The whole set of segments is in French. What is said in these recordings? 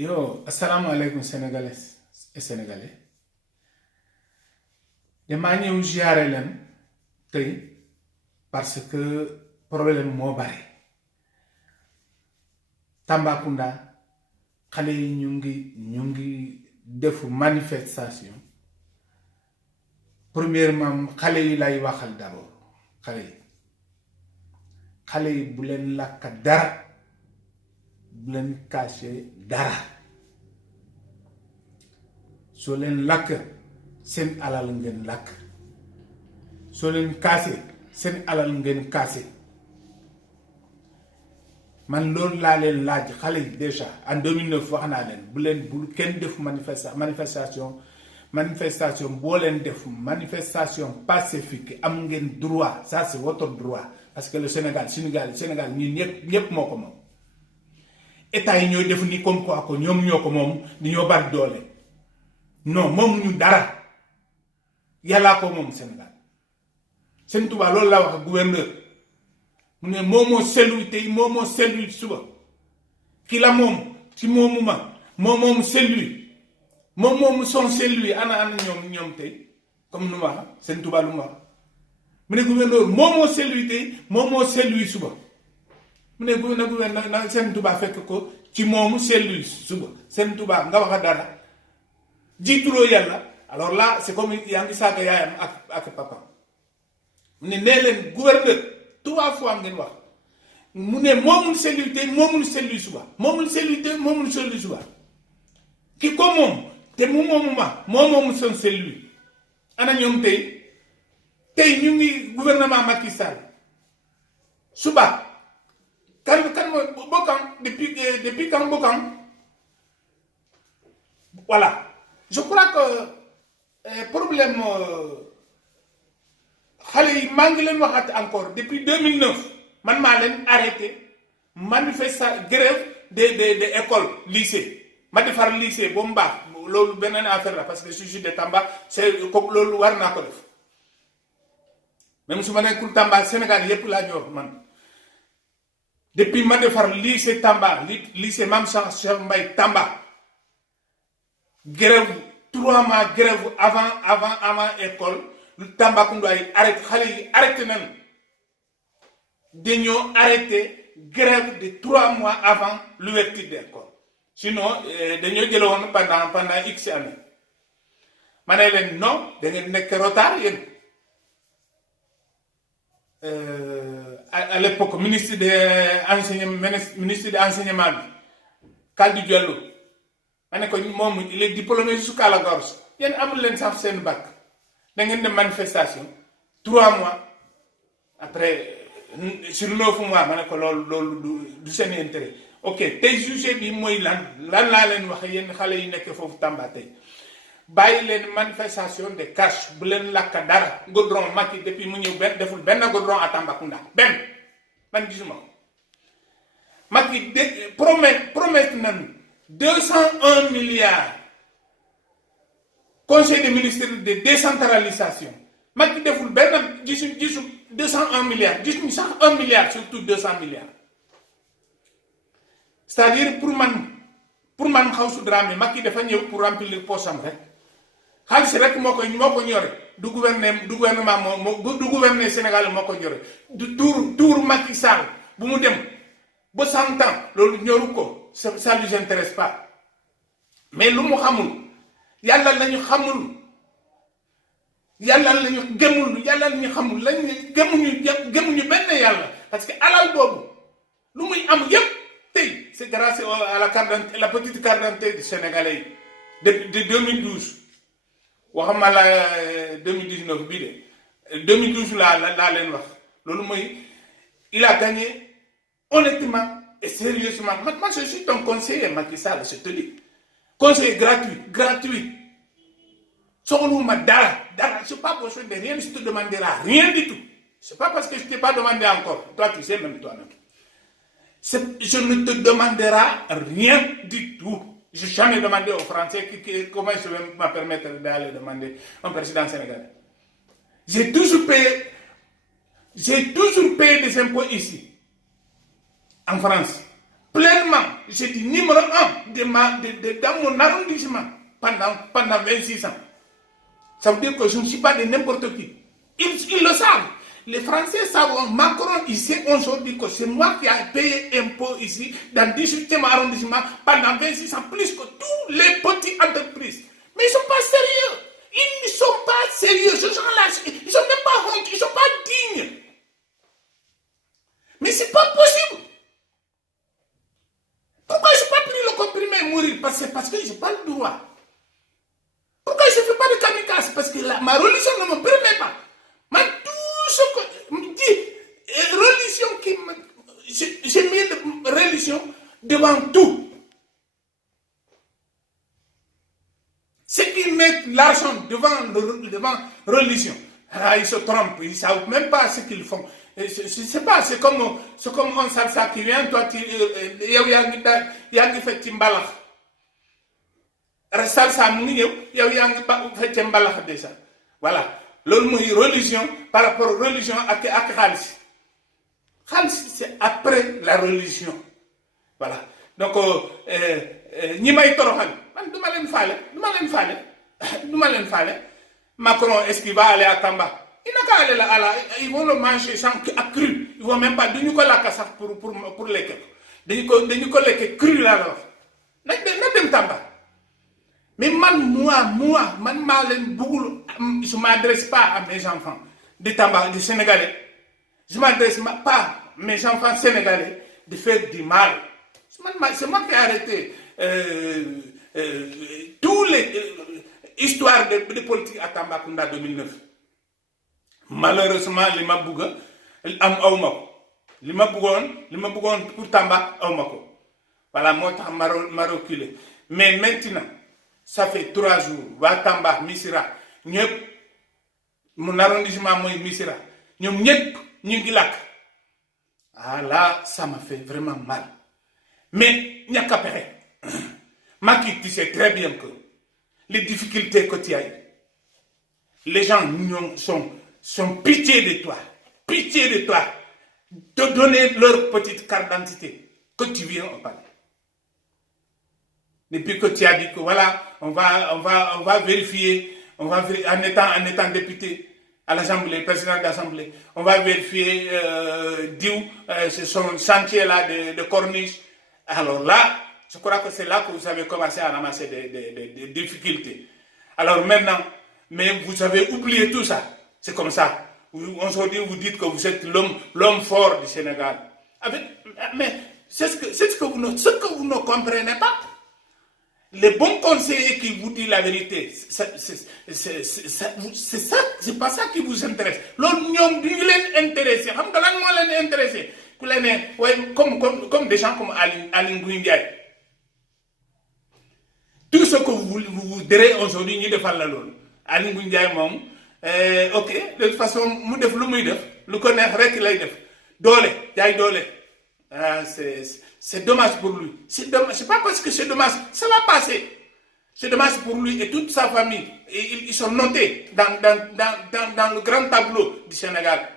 Yo, assalamu alaikum Sénégalais et Sénégalais. Damaa ñëw ziare leen tey parce que problème moo bare. Tambacounda xale yi ñu ngi defu manifestation. Premièrement xale yi lay waxal d'abord xale yi bu leen làkk dara bu leen caché dara soo leen làkk seen alal ngeen làkk soo leen caché seen alal ngeen caché man loolu laa leen laaj xale yi déjà en 2009 wax naa leen bu kenn def manifestation boo leen def manifestation pacifique am ngeen droit, ça c'est votre droit parce que le Sénégal ñun ñëpp moo ko moom. État yi ñooy def ni comme quoi ko ñoom ñoo ko moom di ñoo bari doole non moom ñu dara yàllaa ko moom Sénégal. Sëñ Tuubaa loolu la wax ak gouverneur mu ne moomoo selluy tey moomoo selluy suba ki la moom ci moomu ma moomoom selluy moom son selluy ana ñoom tey comme nu ma wax Sëñ Tuubaa lu ma wax mu ne gouverneur moomoo selluy tey moomoo selluy suba. mu ne gouverneur na Sëñ Tuubaa fekk ko ci moomu selluy suba Sëñ Tuubaa nga wax a dara jiituloo yàlla alors là c'est comme yaa ngi saaga yaayam ak papa mu ne nee leen gouverneur 3 fois ngeen wax mu ne moomul selluy tey moomul selluy suba moomul selluy tey moomul selluy suba ki ko moom te mu moomu ma moomu son selluy ana ñoom tey ñu ngi gouvernement Macky Sall suba kan Bokan depuis quand Bokan voilà je crois que problème xale yi maa ngi leen waxaat encore depuis 2009 man maa leen arrêté manifestation grève des écoles lycée ma defar lycée ba mu baax loolu beneen affaire la parce que je suis de Tamba c'est comme loolu war naa ko def même su ma nekkul Tamba Sénégal yépp laa ñor man. Depuis ma defar lycée Tamba lycée Mame Cheikh Mbaye Tamba grève 3 mois grève avant école Tambacounda yi arrêté xale yi arrêté nañu dañoo arrêté grève de 3 mois avant l'ouverture de l'école sinon dañoo jële woon pendant X années ma ne leen non da ngeen nekk retard yéen. À l'époque ministre de l'enseignement bi Kaldi Diallo ma ne ko moom il est diplômé jusqu'à la gorge yéen amul leen sax seen bac da ngeen dem manifestation 3 mois après sur 9 mois ma ne ko loolu du seen intérêt ok tey sujet bi mooy lan laa leen wax yéen xale yi nekk foofu Tamba tey bàyyi leen manifestation de cash bu leen lakk dara goudron Macky depuis mu ñëw deful benn goudron à Tambacounda benn man gisuma Macky promettre nañu 201 milliards conseil des ministres de décentralisation Macky deful benn gisu 201 milliards gisuñu sax 1 milliard surtout 200 milliards c'est-à-dire pour man Xawsu Dramé Macky dafa ñëw pour remplir poosam rek xaalis rek moo ko ñore du gouvernement Sénégal moo ko ñore du tour Macky Sall bu mu dem ba 100 ans loolu ñoru ko ça lui intéresse pas mais lu mu xamul yàlla lañu xamul yàlla lañu xamul gëmuñu benn yàlla parce que alal boobu lu muy am yépp tey c'est grâce à la petite carte d'identité du Sénégalais yi de 2012 waxama la 2019 bii de 2012 laa leen wax loolu mooy il a gagné honnêtement et sérieusement man je suis ton conseiller Macky Sall je te dis conseiller gratuit soxluma dara je n'ai pas besoin de rien, je te demanderai rien du tout. C'est pas parce que je t'ai pas demandé encore, toi tu sais même toi-même. Je ne te demanderai rien du tout. Je n'ai jamais demandé aux Français comment je vais me permettre d'aller demander un président sénégalais. J'ai toujours payé des impôts ici, en France. pleinement, j'étais numéro 1 dans mon arrondissement pendant 26 ans. Ça veut dire que je ne suis pas de n'importe qui. Ils le savent. Les Français savent, Macron, il sait aujourd'hui que c'est moi qui ai payé impôt ici, dans le 18e arrondissement, pendant 26 ans, plus que tous les petites entreprises. Mais ils ne sont pas sérieux. Ils ne sont pas sérieux. Ces gens-là, ils ne sont même pas honte, ils ne sont pas dignes. Mais ce n'est pas possible. Pourquoi je n'ai pas pris le comprimé et mourir? Parce que je n'ai pas le droit. Pourquoi je ne fais pas de kamikaze? Parce que ma religion ne me permet pas. Mais tout ce que me dit, religion qui me... J'ai mis la religion devant tout. Ceux qui mettent l'argent devant religion, ils se trompent, ils ne savent même pas ce qu'ils font. Je ne sais pas, c'est comme un salsa qui vient, toi, il y a un fait timbalax. Salsa, il y a un fait timbalax déjà. Voilà. L'autre religion par rapport à la religion à Khalis. Khalis, c'est après la religion. Voilà. Donc, ni may toroxal man duma len falé Macron, est-ce qu'il va aller à Tamba? Il n'a qu'à aller là, ils vont le manger sans cru. Ils vont même pas donner la casse pour les quelques. Dañu ko lekk cru là. Na dem Tamba. Mais moi, je ne m'adresse pas à mes enfants de Tamba, des Sénégalais. Je ne m'adresse pas à mes enfants sénégalais de faire du mal. C'est moi qui ai arrêté tous les histoires de politique à Tambacounda 2009. Malheureusement, les Mabouga, am awmako. Les Mabougon pour Tamba, awmako. Voilà, moi, je reculé. Mais maintenant, ça fait 3 jours, va Tamba, Missira, mon arrondissement, moi, Missira, ah là, ça m'a fait vraiment mal. Mais il n'y a qu'à faire. Maki, tu sais très bien que les difficultés que tu as eues, les gens sont pitié de toi, de donner leur petite carte d'identité que tu viens au palais. Depuis que tu as dit que voilà, on va vérifier, en étant député à l'Assemblée, président de l'Assemblée, on va vérifier son chantier là de corniche. Alors là, je crois que c'est là que vous avez commencé à ramasser des difficultés. Alors maintenant, mais vous avez oublié tout ça. C'est comme ça. Aujourd'hui, vous dites que vous êtes l'homme fort du Sénégal. Mais c'est ce que vous ne comprenez pas. Les bons conseillers qui vous disent la vérité, c'est pas ça qui vous intéresse. L'autre, nous intéressé. Intéressé. Comme des gens comme Aline Ngouille. Tout ce que vous direz aujourd'hui, nous devons faire l'autre. Aline Ngouille, ok, de toute façon, nous devons le connaître, c'est dommage pour lui. C'est pas parce que c'est dommage, ça va passer. C'est dommage pour lui et toute sa famille. Et ils sont notés dans le grand tableau du Sénégal.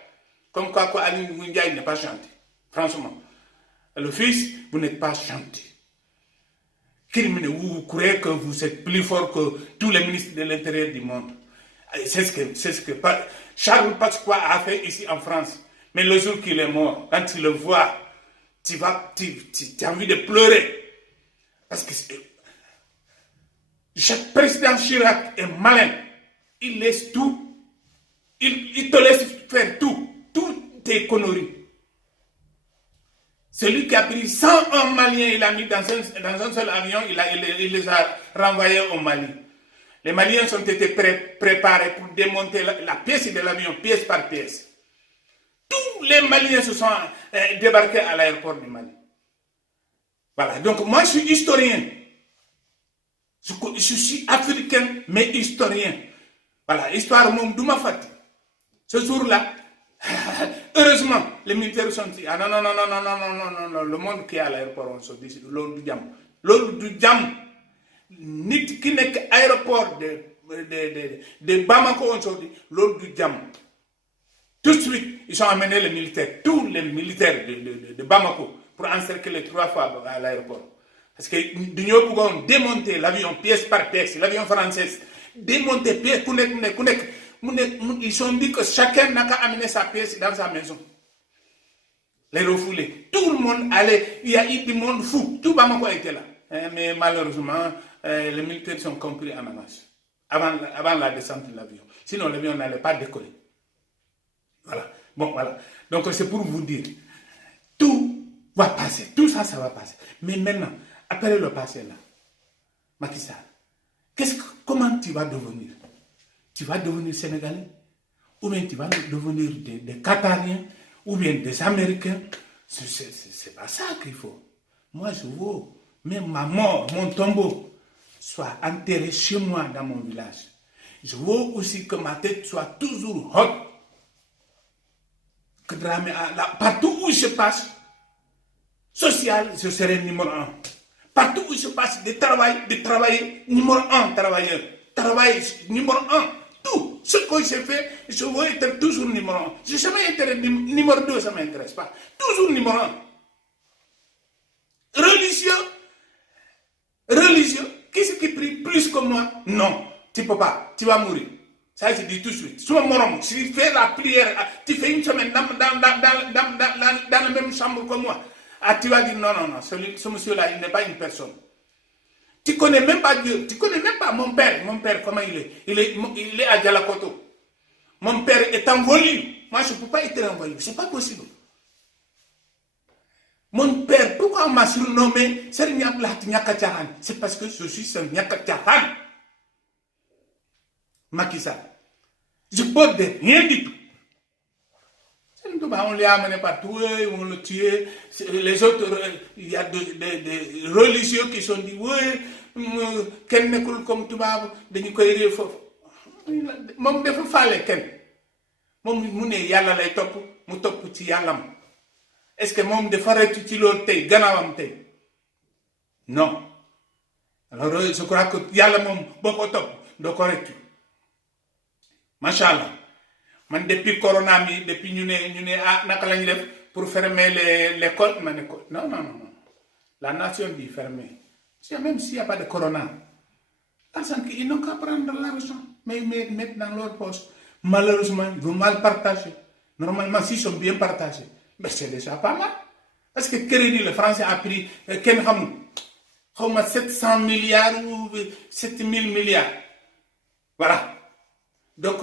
Comme quoi Aline Ngouille n'est pas gentil. Franchement. Le fils, vous n'êtes pas gentil. Criminel, vous croyez que vous êtes plus fort que tous les ministres de l'Intérieur du monde. C'est ce que Charles Pasqua a fait ici en France. Mais le jour qu'il est mort, quand tu le vois, tu as envie de pleurer. Parce que chaque président Chirac est malin. Il laisse tout. Il te laisse faire tout. Tout tes conneries. Celui qui a pris 101 Maliens, il a mis dans un seul avion, il les a renvoyés au Mali. Les Maliens ont été préparés pour démonter la pièce de l'avion, pièce par pièce. Tous les Maliens se sont débarqués à l'aéroport du Mali. Voilà, donc moi je suis historien. Je suis africain, mais historien. Voilà, histoire mon Douma Fati. Ce jour-là, heureusement, les militaires sont dit, ah non, le monde qui est à l'aéroport, on se dit, l'eau du Djam. L'eau du Djam, nit qui n'est qu'aéroport de Bamako, on se dit, l'eau du Djam. Tout de suite, ils ont amené les militaires, tous les militaires de Bamako, pour encercler 3 fois à l'aéroport. Parce que nous pouvons démonter l'avion pièce par pièce, l'avion français, démonter pièce, ils ont dit que chacun n'a qu'à amener sa pièce dans sa maison. Les refouler. Tout le monde allait, il y a eu du monde fou, tout Bamako était là. Mais malheureusement, les militaires sont compris en avance, avant la descente de l'avion. Sinon, l'avion n'allait pas décoller. Voilà. Bon, voilà. Donc, c'est pour vous dire, tout va passer, tout ça, ça va passer. Mais maintenant, après le passé là, Macky Sall, comment tu vas devenir? Tu vas devenir Sénégalais? Ou bien tu vas devenir des Qatariens? Ou bien des Américains? C'est pas ça qu'il faut. Moi, je veux, même ma mort, mon tombeau, soit enterré chez moi dans mon village. Je veux aussi que ma tête soit toujours haute. Que partout où je passe, social, je serai numéro 1. Partout où je passe, de travailler, numéro 1 travailleur. Travail numéro 1. Tout ce que j'ai fait, je veux être toujours numéro 1. Je ne veux jamais être numéro 2, ça ne m'intéresse pas. Toujours numéro 1. Religieux, qui c'est qui prie plus que moi? Non, tu ne peux pas, tu vas mourir. Ça, je dis tout de suite. Si tu fais la prière, tu fais une semaine dans la même chambre que moi, tu vas dire non, ce monsieur-là, il n'est pas une personne. Tu ne connais même pas Dieu, tu ne connais même pas mon père, comment il est? Il est à Dialakoto. Mon père est en volume. Moi, je ne peux pas être en volume, ce n'est pas possible. Mon père, pourquoi on m'a surnommé Nyakatiahan? C'est parce que je suis un Nyakatiahan. Macky Sall. Je porte de rien du tout. On l'a amené partout, on l'a tué. Les autres, il y a des religieux qui sont dit, oui, quel n'est pas comme tout le monde, de koy réer foofu. Moom dafa faale kenn. Moom mu ne yàlla lay topp, mu topp ci yàllam. Est-ce que moom dafa rëcc ci loolu tey gannaawam tey? Non. Alors je crois que yàlla moom boo ko topp doo ko rëcc. Machallah. Man depuis corona depuis ñu ne naka lañu def pour fermer l'école, non. La nation dit fermer. Même s'il n'y a pas de corona, ils n'ont qu'à prendre l'argent, mais mettre dans leur poche. Malheureusement, ils vont mal partager. Normalement, s'ils sont bien partagés, mais c'est déjà pas mal. Parce que crédit, le français a pris 700 milliards ou 7000 milliards. Voilà. Donc,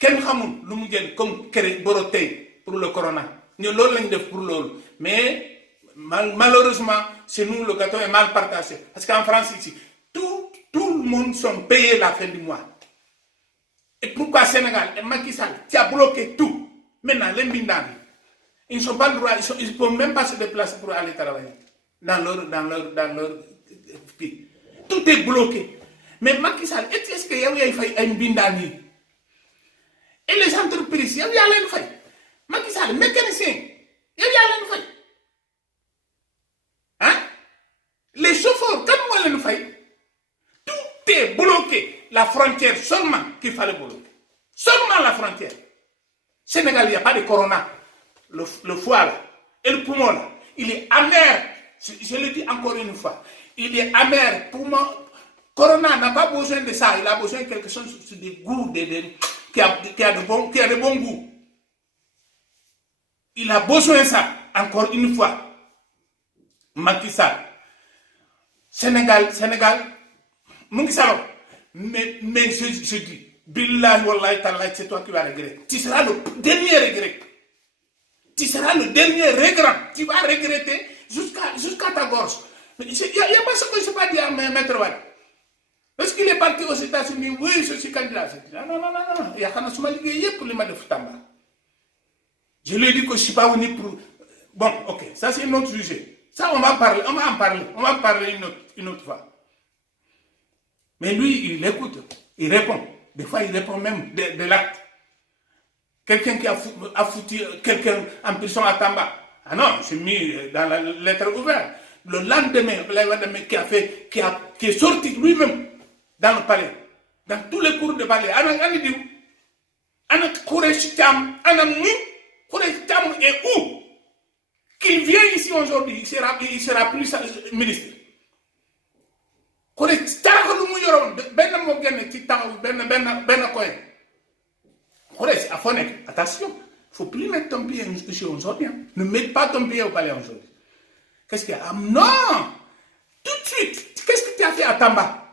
kenn xamul lu mu jël comme boro tey pour le corona ñu loolu lañ def pour loolu mais malheureusement chez nous le gâteau est mal partagé parce qu'en France ici tout le monde sont payés la fin du mois. Et pourquoi Sénégal et Macky Sall qui a bloqué tout maintenant les mbindaan ils ne sont pas le droit, ils ne peuvent même pas se déplacer pour aller travailler dans leur pays. Tout est bloqué. Mais Macky Sall est-ce que yow yaay fay ay mbindaan yi? Et les entreprises, il y a rien fait. Macky Sall, mécanicien, il y a rien fait. Hein? Les chauffeurs, comment ils le font? Tout est bloqué. La frontière seulement qu'il fallait bloquer. Seulement la frontière. Sénégal, il n'y a pas de corona. Le foie là, et le poumon là, il est amer. Je le dis encore une fois. Il est amer. Poumon. Corona n'a pas besoin de ça. Il a besoin de quelque chose de goût, qui a de bons goûts. Il a besoin de ça, encore une fois. Macky Sall. Sénégal, Macky Sall. Mais je dis, Billahi wallahi tallahi, c'est toi qui vas regretter. Tu seras le dernier regret. Tu seras le dernier regret. Tu vas regretter jusqu'à ta gorge. Il n'y a pas ce que je n'ai pas dit à Maître Wade. Est-ce qu'il est parti aux États-Unis? Oui, je suis candidat. Non. Il y a un Somalie pour les de Futamba. Je lui ai dit que je ne suis pas venu pour. Bon, ok, ça c'est un autre sujet. Ça, on va en parler une autre fois. Mais lui, il écoute, il répond. Des fois, il répond même de l'acte. Quelqu'un qui a foutu quelqu'un en prison à Tamba. Ah non, c'est mis dans la lettre ouverte. Le lendemain, qui est sorti lui-même dans le palais, dans tous les cours de palais. Ana Kourechi Tam, Ana Mou, Kourechi Tam est où? qu'il vient ici aujourd'hui, il sera plus ministre. Attention, il ne faut plus mettre ton pied ici aujourd'hui. Ne mets pas ton pied au palais aujourd'hui. Qu'est-ce qu'il y a? Ah, non! Tout de suite, qu'est-ce que tu as fait à Tamba?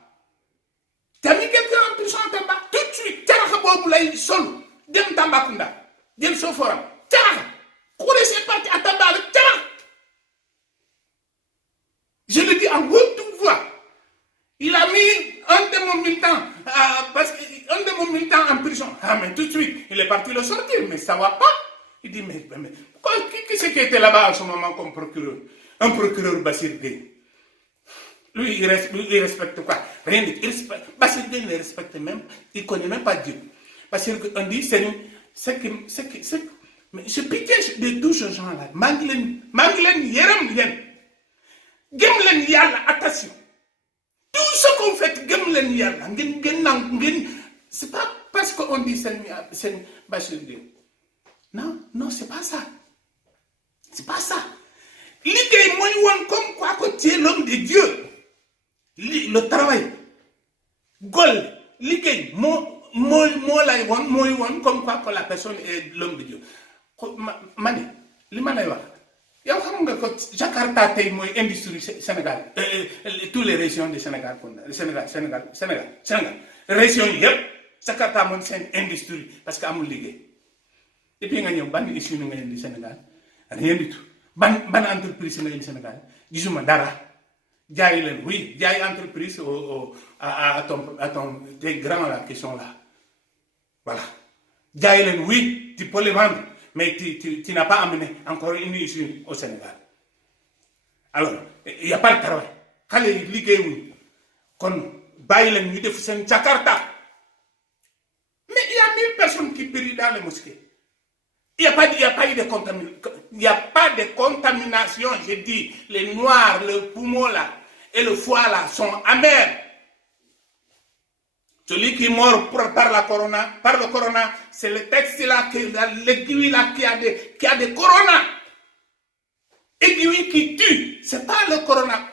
Tu as mis quelqu'un en prison à Tamba? Tout de suite, tu as fait solo. Dem Tamba Kunda. Dem Soforam. C'est parti à Tamba avec Tara. Je le dis en haute voix. Il a mis un de mon militant, en prison. Ah, mais tout de suite, il est parti le sortir, mais ça ne va pas. Il dit, mais qui c'est qui était là-bas en ce moment comme procureur? Un procureur Bassir Gueye. Lui, il respecte quoi? Rien du tout. Bassir Gueye ne respecte même, il ne connaît même pas Dieu. Parce qu'on dit, mais je pitié de tous ces gens-là. Manglen, Yerem, Yen. Gemlen Yalla, attention. Tout ce qu'on fait, Gemlen Yalla. C'est pas parce qu'on dit c'est Bachir Gueye. Non, c'est pas ça. C'est pas ça. L'idée, moi, comme quoi que tu es l'homme de Dieu. Le travail. Gol, l'idée, moi, comme quoi que la personne est l'homme de Dieu. Mani, li ma lay wax yow xam nga ko Jakarta tey mooy industrie Sénégal tous les régions du Sénégal régions yi yëpp Jakarta mooy seen industrie parce que amul liggéey et puis nga ñëw ban usine nga indi Sénégal rien du tout ban entreprise nga indi Sénégal gisuma dara jaay leen oui jaay entreprise à ton des grands là qui sont là voilà jaay leen oui tu peux les vendre. Mais tu n'as pas amené encore une usine au Sénégal. Alors, il n'y a pas de travail. Quand les ligues, quand Baïlen nous défend Jakarta, mais il y a 1000 personnes qui périssent dans les mosquées. Il n'y a pas de contamination. J'ai dit, les noirs, le poumon là, et le foie là sont amers. Celui qui est mort par le corona, c'est le texte là, l'aiguille là qui a des corona. Aiguille qui tue, c'est pas le corona.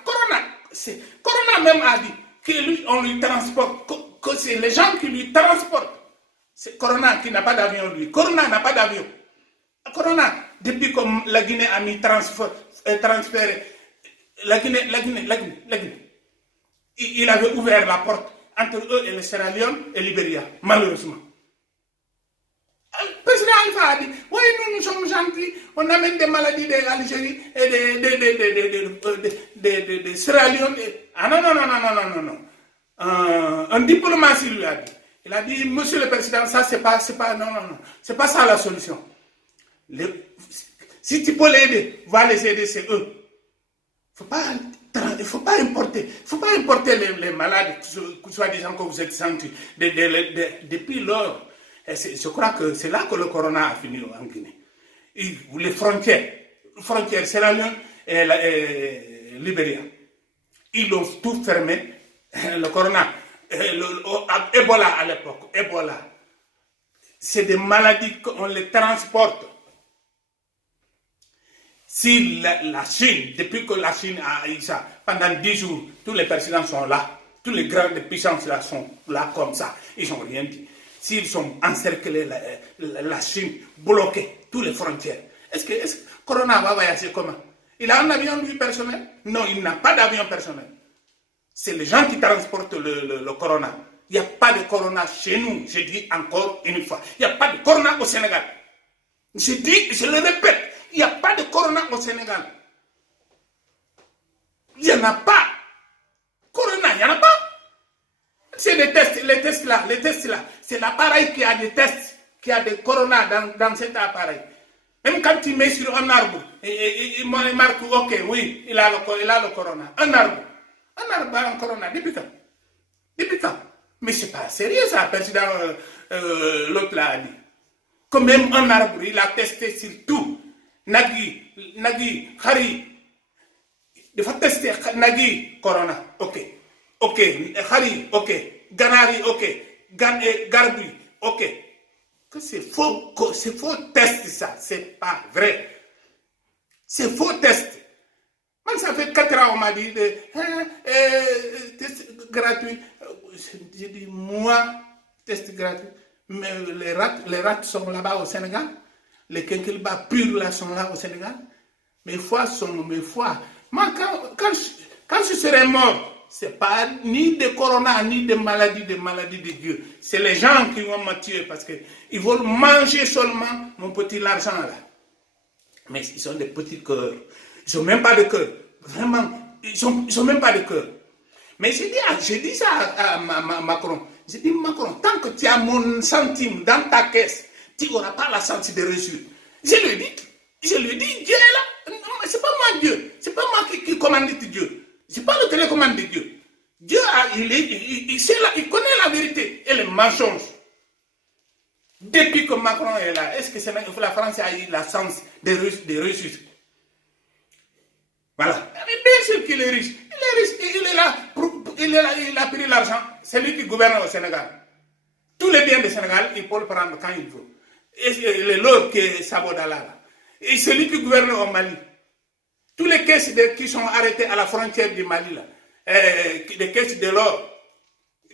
Corona même a dit que lui, on lui transporte, que c'est les gens qui lui transportent. C'est Corona qui n'a pas d'avion, lui. Corona n'a pas d'avion. Corona, depuis que la Guinée a mis transféré, la Guinée, il avait ouvert la porte entre eux et le Sierra Leone et Libéria, malheureusement. Le président Alpha a dit, oui, nous sommes gentils, on amène des maladies d'Algérie et de Sierra Leone. Ah non. Un diplomatie lui a dit. Il a dit, monsieur le président, ça c'est pas, non. C'est pas ça la solution. Si tu peux l'aider, va les aider, c'est eux. Il ne faut pas importer les malades, soi-disant que vous êtes sentis. Depuis lors, je crois que c'est là que le corona a fini en Guinée. Les frontières Sierra Leone et Libéria, ils ont tout fermé. Le corona, Ebola à l'époque, c'est des maladies qu'on les transporte. Si la Chine, depuis que la Chine a eu ça, pendant 10 jours, tous les présidents sont là, tous les grandes puissances là sont là comme ça, ils n'ont rien dit. S'ils sont encerclés, la Chine, bloquée, toutes les frontières, est-ce que Corona va voyager comment? Il a un avion lui personnel? Non, il n'a pas d'avion personnel. C'est les gens qui transportent le Corona. Il n'y a pas de Corona chez nous, je dis encore une fois. Il n'y a pas de Corona au Sénégal. Je le répète. Il n'y a pas de corona au Sénégal. Il n'y en a pas. Corona, il n'y en a pas. C'est les tests là. C'est l'appareil qui a des tests, qui a des corona dans cet appareil. Même quand tu mets sur un arbre, et il marque, ok, oui, il a le corona. Un arbre a un corona. Depuis quand? Mais c'est pas sérieux ça, président, l'autre là a dit. Que même un arbre, il a testé sur tout. Nagi, Khari, il faut tester Nagi, Corona, ok, Khari, ok, Ganari, ok, Garbi, ok. Que c'est faux test ça, c'est pas vrai. C'est faux test. Moi, ça fait 4 ans, on m'a dit, test gratuit. J'ai dit, moi, test gratuit. Mais les rats sont là-bas au Sénégal. Les quinquilbas purs là sont là au Sénégal. Mes foies sont mes foies. Moi, quand je serai mort, c'est pas ni de corona, ni de maladie de Dieu. C'est les gens qui vont me tuer parce qu'ils veulent manger seulement mon petit argent là. Mais ils ont des petits cœurs. Ils n'ont même pas de cœur. Vraiment, ils sont même pas de cœur. Mais j'ai dit ça à Macron. J'ai dit, Macron, tant que tu as mon centime dans ta caisse, tu n'auras pas la santé de réussir. Je lui ai dit, Dieu est là. Non, c'est pas moi Dieu. C'est pas moi qui commande Dieu. C'est pas le télécommande de Dieu. Dieu, il connaît la vérité et les mensonges. Depuis que Macron est là, est-ce que la France a eu la chance de réussir? Voilà. Mais bien sûr qu'il est riche. Il est riche. Il est là. Il a pris l'argent. C'est lui qui gouverne au Sénégal. Tous les biens du Sénégal, il peut le prendre quand il veut. Et l'or qui est Sabodala. Et c'est lui qui gouverne au Mali. Tous les caisses qui sont arrêtées à la frontière du Mali, là, des caisses de l'or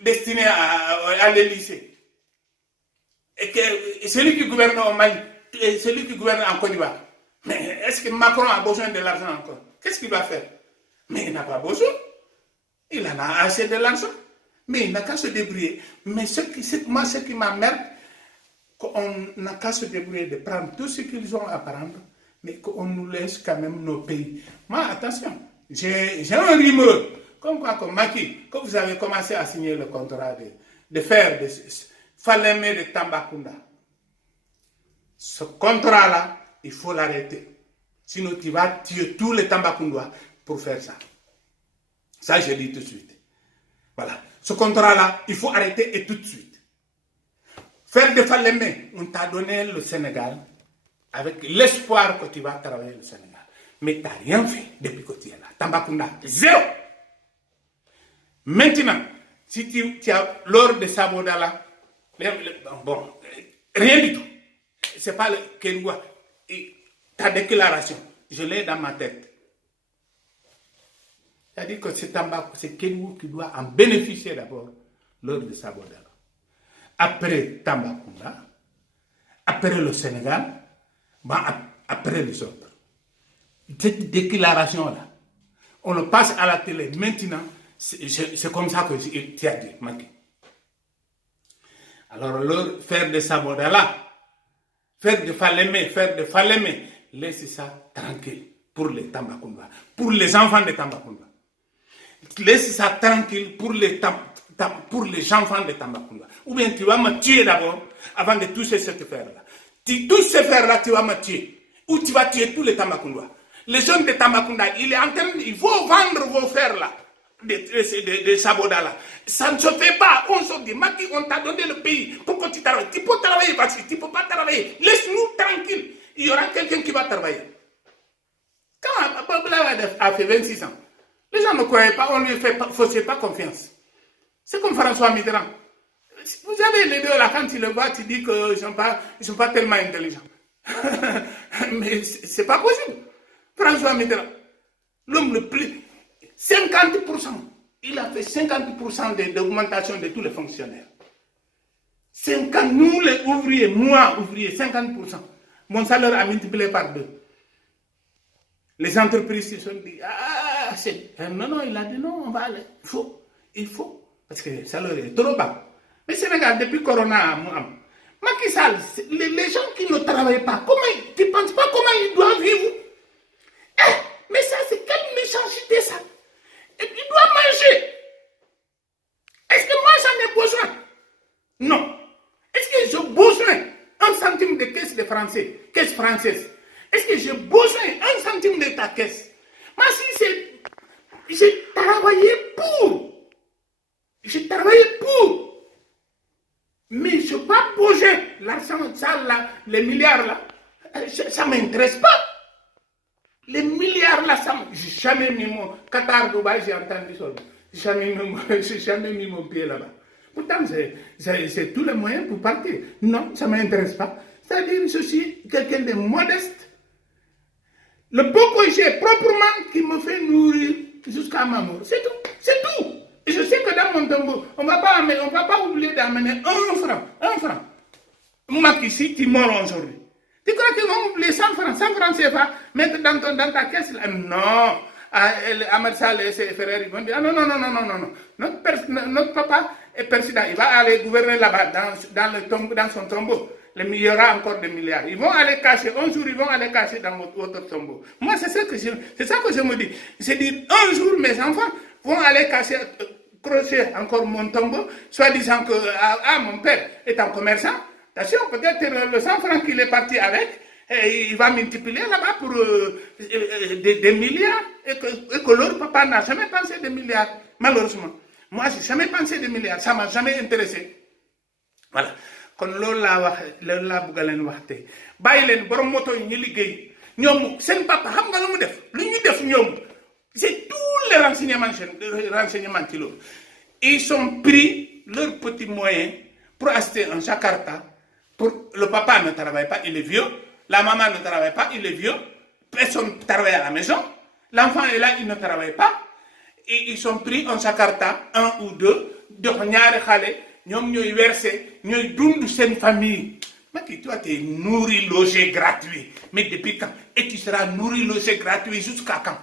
destinées à l'Élysée. Et c'est lui qui gouverne au Mali. Et c'est lui qui gouverne en Côte d'Ivoire. Mais est-ce que Macron a besoin de l'argent encore? Qu'est-ce qu'il va faire? Mais il n'a pas besoin. Il en a assez de l'argent. Mais il n'a qu'à se débrouiller. Mais ce qui m'emmerde, qu'on n'a qu'à se débrouiller de prendre tout ce qu'ils ont à prendre, mais qu'on nous laisse quand même nos pays. Moi, attention, j'ai un rumeur, comme quoi que Macky, que vous avez commencé à signer le contrat de faire des Falémé de Tambacounda. Ce contrat-là, il faut l'arrêter. Sinon, tu vas tuer tous les Tambacoundois pour faire ça. Ça, je dis tout de suite. Voilà. Ce contrat-là, il faut arrêter et tout de suite. Faire des Falémé, on t'a donné le Sénégal avec l'espoir que tu vas travailler le Sénégal. Mais tu n'as rien fait depuis que tu es là. Tambacounda, zéro. Maintenant, si tu as l'or de Sabodala, bon, rien du tout. Ce n'est pas le Kenwa. Ta déclaration, je l'ai dans ma tête. C'est-à-dire que c'est Kenwa qui doit en bénéficier d'abord, l'or de Sabodala. Après Tambacounda, après le Sénégal, bon, après les autres. Cette déclaration-là, on le passe à la télé. Maintenant, c'est comme ça que tu as dit, Macky. Alors, faire de Sabodala, faire de Falémé, laissez ça tranquille pour les Tambacounda, pour les enfants de Tambacounda. Laissez ça tranquille pour les enfants de Tambacounda. Ou bien tu vas me tuer d'abord avant de toucher cette fer-là. Tu touches cette fer-là, tu vas me tuer. Ou tu vas tuer tous les Tambacounda. Les jeunes de Tambacounda, il faut vendre vos fers-là. De Sabodala. Ça ne se fait pas. On se dit, Macky, on t'a donné le pays. Pourquoi tu travailles? Tu peux travailler parce que tu ne peux pas travailler. Laisse-nous tranquille. Il y aura quelqu'un qui va travailler. Quand Babla a fait 26 ans, les gens ne croyaient pas, on ne lui faisait pas confiance. C'est comme François Mitterrand. Vous avez les deux là, quand tu le vois, tu dis qu'ils ne sont pas tellement intelligents. Mais ce n'est pas possible. François Mitterrand, l'homme le plus... 50%. Il a fait 50% d'augmentation de tous les fonctionnaires. 50, nous les ouvriers, moi ouvrier, 50%. Mon salaire a multiplié par 2. Les entreprises se sont dit, non, il a dit non, on va aller. Il faut. Parce que le salaire est trop bas. Mais Sénégal, depuis Corona, Macky Sall, les gens qui ne travaillent pas, tu ne penses pas comment ils doivent vivre? Mais ça, c'est quelle méchanceté ça? Et il doit manger. Est-ce que moi j'en ai besoin? Non. Est-ce que j'ai besoin un centime de caisse de français, caisse française? Est-ce que j'ai besoin un centime de ta caisse? Moi, si j'ai travaillé pour. J'ai travaillé pour. Mais je ne peux pas bouger l'argent, ça là, les milliards là. Ça ne m'intéresse pas. Les milliards là, j'ai jamais mis mon Qatar, Dubaï, j'ai entendu ça. J'ai jamais mis mon pied là-bas. Pourtant, c'est tous les moyens pour partir. Non, ça ne m'intéresse pas. C'est-à-dire, je suis quelqu'un de modeste. Le peu que j'ai proprement qui me fait nourrir jusqu'à ma mort. C'est tout. C'est tout. Et je sais que dans mon tombeau, on ne va pas oublier d'amener un franc. Un franc. Moi qui ici, tu meurs aujourd'hui. Tu crois qu'ils vont oublier 100 francs CFA, mettre dans ta caisse là? Non. Ahmed Saleh et ses frères, ils vont dire, ah, non, non, non, non, non, non. Notre papa est président. Il va aller gouverner là-bas, dans son tombeau. Il y aura encore des milliards. Ils vont aller cacher, un jour, ils vont aller cacher dans votre tombeau. Moi, c'est ça que je me dis. C'est dire, un jour, mes enfants vont aller cacher, crocher encore mon tombeau, soit disant que mon père est un commerçant. Attention, peut-être le 100 francs qu'il est parti avec, et il va multiplier là-bas pour des milliards. Et que leur papa n'a jamais pensé des milliards, malheureusement. Moi, je n'ai jamais pensé des milliards. Ça ne m'a jamais intéressé. Voilà. Kon loolu laa bëgg leen wax tey bàyyi leen borom moto yi ñu liggéey ñoom seen papa xam nga lu mu def lu ñu def ñoom c'est tous les renseignements ci loolu. Ils ont pris leurs petits moyens pour acheter un Jakarta. Le papa ne travaille pas, il est vieux. La maman ne travaille pas, il est vieux. Personne travaille à la maison. L'enfant est là, il ne travaille pas. Et ils ont pris un Jakarta, un ou deux, de ñaari xale. Ñom ñoy versé ñoy dund sen famille. Mais toi tu es nourri logé gratuit, mais depuis quand? Et tu seras nourri logé gratuit jusqu'à quand?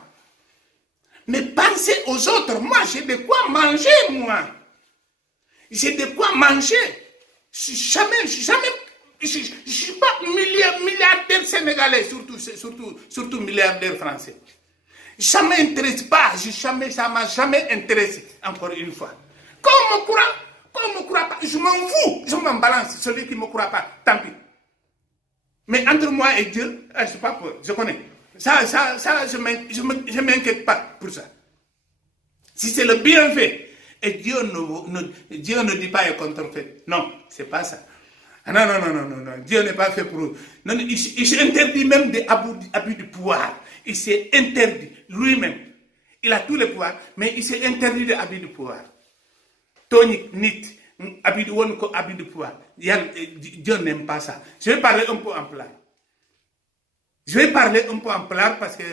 Mais pensez aux autres. Moi j'ai de quoi manger, moi j'ai de quoi manger. Je suis pas milliardaire sénégalais, surtout milliardaire français. Ça ne m'intéresse pas, ça ne m'a jamais intéressé, encore une fois. Comme courant, on ne me croit pas, je m'en fous, je m'en balance. Celui qui ne me croit pas, tant pis. Mais entre moi et Dieu, je ne sais pas peur, je connais. Ça je ne m'inquiète pas pour ça. Si c'est le bienfait, et Dieu ne dit pas et contrefait. Non, c'est pas ça. Non. Dieu n'est pas fait pour eux. Non, il s'interdit même des abus de pouvoir. Il s'est interdit lui-même. Il a tous les pouvoirs, mais il s'est interdit des abus de pouvoir. Tony, Nit, abus de pouvoir. Dieu n'aime pas ça. Je vais parler un peu en plat. Parce que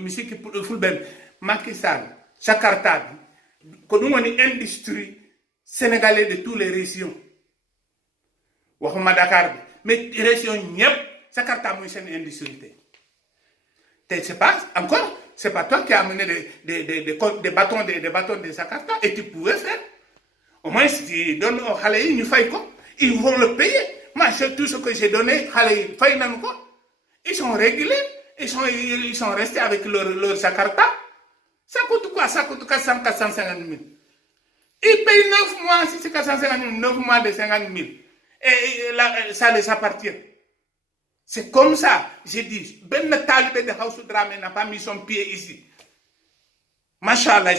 monsieur Fulben, Macky Sall, Jakarta, que nous avons une industrie sénégalaise de toutes les régions. Dakar, mais les régions, Jakarta, c'est une industrie. C'est pas toi qui as amené des bâtons de Jakarta et tu pouvais faire. Au moins, si tu donnes aux Khalei, ils vont le payer. Moi, tout ce que j'ai donné, Khalei, ils sont réguliers, ils sont restés avec leur Jakarta. Ça coûte quoi? Ça coûte 450 000. Ils payent 9 mois, si c'est 450 000, 9 mois de 50 000. Et là, ça les appartient. C'est comme ça, j'ai dit, Ben Talibé de House Drame n'a pas mis son pied ici. Machallah,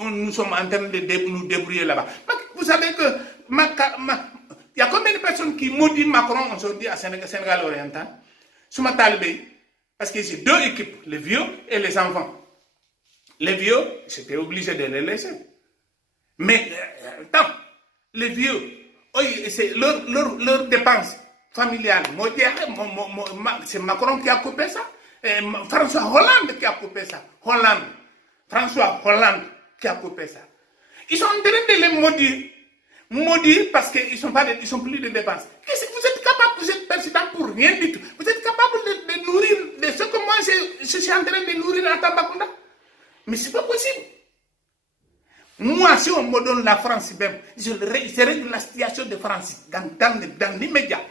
nous sommes en train de nous débrouiller là-bas. Vous savez que il y a combien de personnes qui maudissent Macron aujourd'hui à Sénégal oriental? Sur ma talibé, parce que j'ai deux équipes, les vieux et les enfants. Les vieux, j'étais obligé de les laisser. Mais, attends, les vieux, c'est leur dépense familiale. C'est Macron qui a coupé ça. François Hollande qui a coupé ça. François Hollande qui a coupé ça. Ils sont en train de les maudire parce qu'ils sont plus de dépenses. Vous êtes capable, vous êtes président pour rien du tout. Vous êtes capable de nourrir de ce que moi je suis en train de nourrir à Tambacounda. Mais c'est pas possible. Moi, si on me donne la France même, je règle la situation de France dans l'immédiat.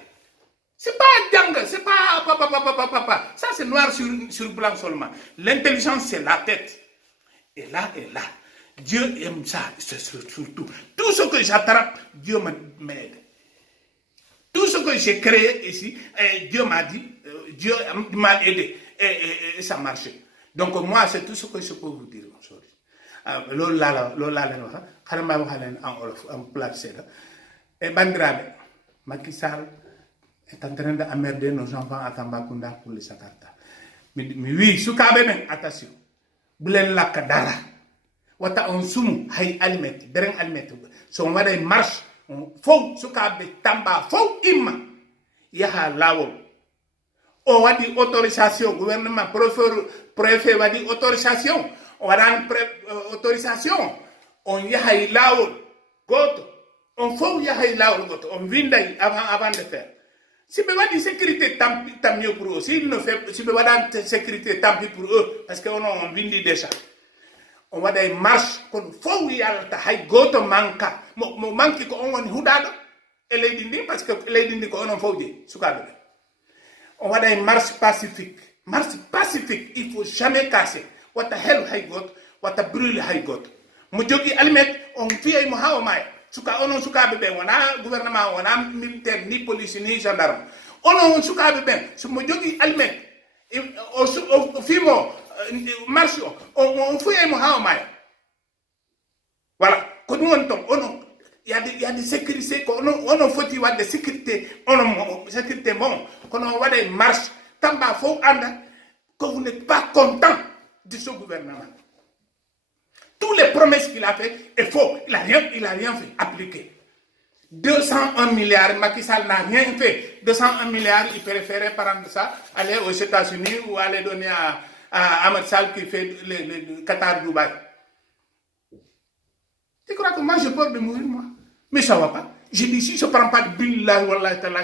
C'est pas dingue, c'est pas papa. Ça c'est noir sur blanc seulement. L'intelligence c'est la tête. Et là. Dieu aime ça, c'est surtout. Tout ce que j'attrape, Dieu m'aide. Tout ce que j'ai créé ici, Dieu m'a dit, Dieu m'a aidé. Et ça marchait. Donc moi, c'est tout ce que je peux vous dire aujourd'hui. Lola, en plat et Bandrabe, Macky Sall est en train d'emmerder nos enfants à Tambacounda pour les Jakarta. Mais oui, attention. Boulen la kadara. Wata on sumu hay almet bereng almet so on wada marche on fo sukabe tamba fo imma yaha lawo on wadi autorisation gouvernement préfet wadi autorisation on wadan autorisation on yahay lawol goto on faut yahay lawol goto on vinday avant de faire si be wadi sécurité tant mieux pour eux s'il ne fait si be wadan sécurité tant pis pour eux parce que on vindi déjà on waday marche kon faut yalta hay goto manka mo manki ko on woni hudado e leydi ndi parce que leydi ndi ko onon faut je sukabe on waday marche pacifique il faut jamais casser what the hell hay goto what the brûle hay goto mo jogi almet on fiyay mo hawa maya suka onon sukabe be wona gouvernement wona militaire ni police ni gendarme onon sukabe ben so mo jogi almet o fimo marche on fiyay mo hawa maya voilà ko dum on ton onon il y a des sécurités on faut y avoir des sécurités sécurité bon quand on va des marches tamba faut anda que vous n'êtes pas content de ce gouvernement. Tous les promesses qu'il a fait est faux. Il a rien fait appliquer. 201 milliards, Macky Sall n'a rien fait. 201 milliards, il préférait prendre ça, aller aux États-Unis ou aller donner à Ahmed Sall qui fait le Qatar Dubaï. Tu crois que moi j'ai peur de mourir, moi? Mais ça va pas. Je dis, si je ne prends pas de billah,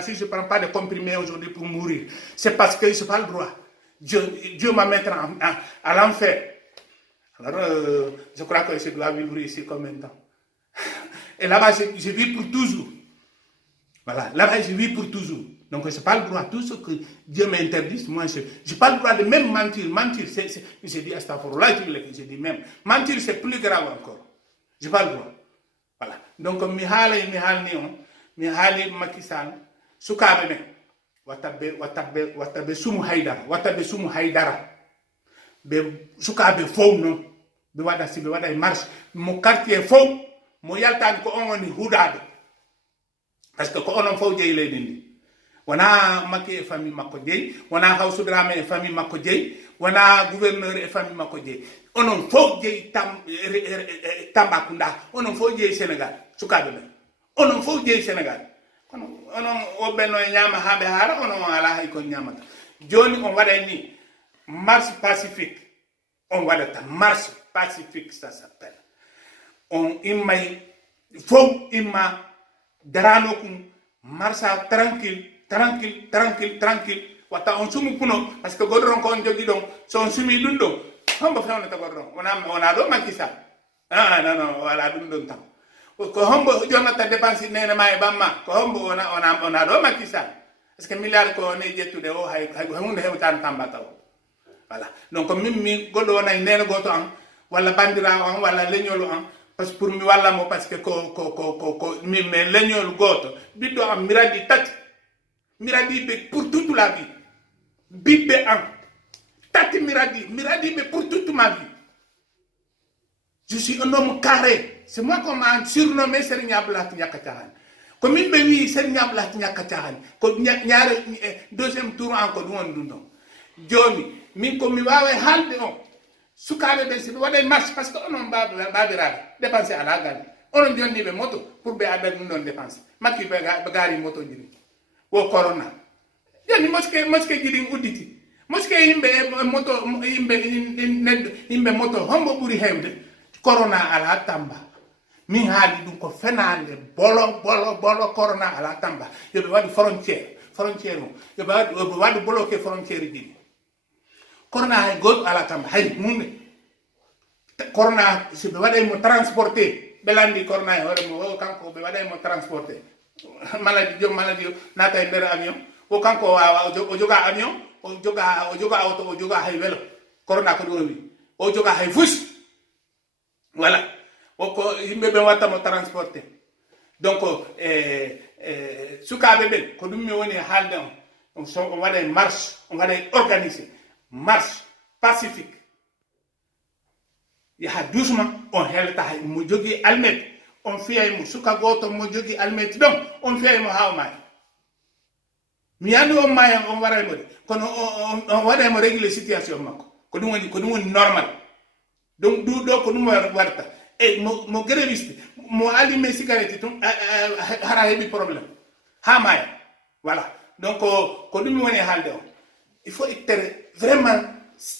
si je ne prends pas de comprimés aujourd'hui pour mourir, c'est parce que je n'ai pas le droit. Dieu m'a mis à l'enfer. Alors, je crois que je dois vivre ici combien de temps? Et là-bas, je vis pour toujours. Voilà, là-bas, je vis pour toujours. Donc, je n'ai pas le droit. Tout ce que Dieu m'interdit, moi, je n'ai pas le droit de même mentir. Mentir, j'ai dit, astagfirullah, j'ai dit même. Mentir, c'est plus grave encore. Je n'ai pas le droit. Voilà. Donc, mi hali Macky Sall sukabe me watabe sumu haidara be sukabe fo no be wada marche mo quartier fo mo yaltan ko on woni hudade parce que ko onon fo jeyi leydi ndi wana Macky e famille makko jeyi wana Hawsu Dramé e famille makko jeyi wana gouverneur e famille makko jeyi onon fo jeyi Tambacounda onon fo jeyi Sénégal sukabe men onon fo jeyi Sénégal kono onon o benno e ñama haɓe haara onon ala hay kon ñamata joni on waɗay ni marche pacifique on waɗata marche pacifique ça s'appelle on immay fof imma darano kum marcha tranquille watta on sumu puno parce que goɗɗo ron ko on jogui ɗon so on sumi ɗum ɗo hombo fewnata goɗɗo ɗon wona ɗo Macky Sall non wala ɗum ɗon tan ko hombo jonata dépense nene ma e bamma ko hombo ona ɗo Macky Sall parce que milliard ko ne jettude o hay hunde hewtani Tamba taw voilà donc min goɗɗo wonay nene goto an walla bandirawo an walla leñolu an parce que pour mi wallamo parce que ko min mais leñolu goto ɓiɗɗo am miradi tati miradiɓe pour toute la vie ɓiɓɓe an tati miradiɓe pour toute ma vie. Je suis un homme carré. C'est moi qu'on m'a surnommé Serigne Abdou Nyakatahan. Comme il me dit Serigne Abdou Nyakatahan, deuxième tour encore nous Jomi, min ko mi wawe halde on. Sukabe be sibe wada marche parce que onon babirade dépenser à la gare. Onon jonni be moto pour be adda dum don dépenser. Makki be gari moto jiri. Wo corona. Joni moske jiri uditi. Moske yimbe moto yimbe moto hombo buri hewde. Corona ala Tamba min haali ɗum ko fenande bolo corona ala Tamba yoɓe waɗi frontiére o yoɓe waɗi bloqué frontiére jiɗi corona hay goto ala Tamba hay hunde corona so ɓe waɗaymo transporté ɓe landi corona e hooremo o kanko ɓe waɗaymo transporté maladie o nata e nder avion o kanko wawa o joga avion o joga auto o joga hay welo corona ko ɗum o wi o joga hay fusi. Voilà. Yimɓe ɓe wattamo transporté donc sukaɓe ɓen ko ɗum mi woni haalde on waɗay marche on waɗay organisé marche pacifique yaha doucement on helta hay mo jogui almet on fiyaymo suka goto mo jogui almet ɗon on fiyaymo haw maayi mi andi on maayi on waraymo de kono on waɗaymo réglé situation makko ko ɗum woni normal donc ɗuɗo ko ɗum warta e mo gréviste mo allumé cigarette tum hara heɓi probléme ha maya voilà donc ko ɗum woni haalde on il faut être vraiment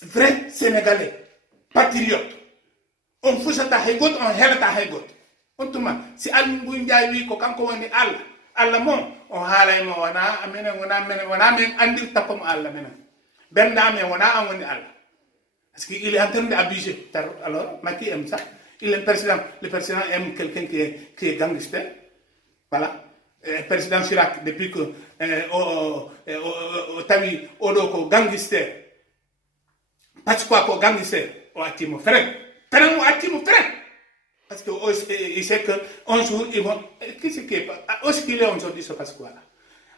vrai Sénégalais, patriote. On fusata haygot, on helata haygot. On tuma, si Alungu Ndiaye wi ko kanko woni Allah, Allah mon, on haalay mo wana amene wana men andir tapam Allah menen. Benda men wana an woni Allah. Parce qu'il est en train d'abuser. Alors, Macky aime ça. Le président aime quelqu'un qui est gangster. Voilà. Président Chirac, depuis que Tawi Odoko gangster, parce quoi gangster, on a dit mon frère. Frère, on a dit mon frère. Parce qu'il sait qu'un jour, ils vont. Qu'est-ce qui est aussi qu'il est aujourd'hui, ce passe quoi là.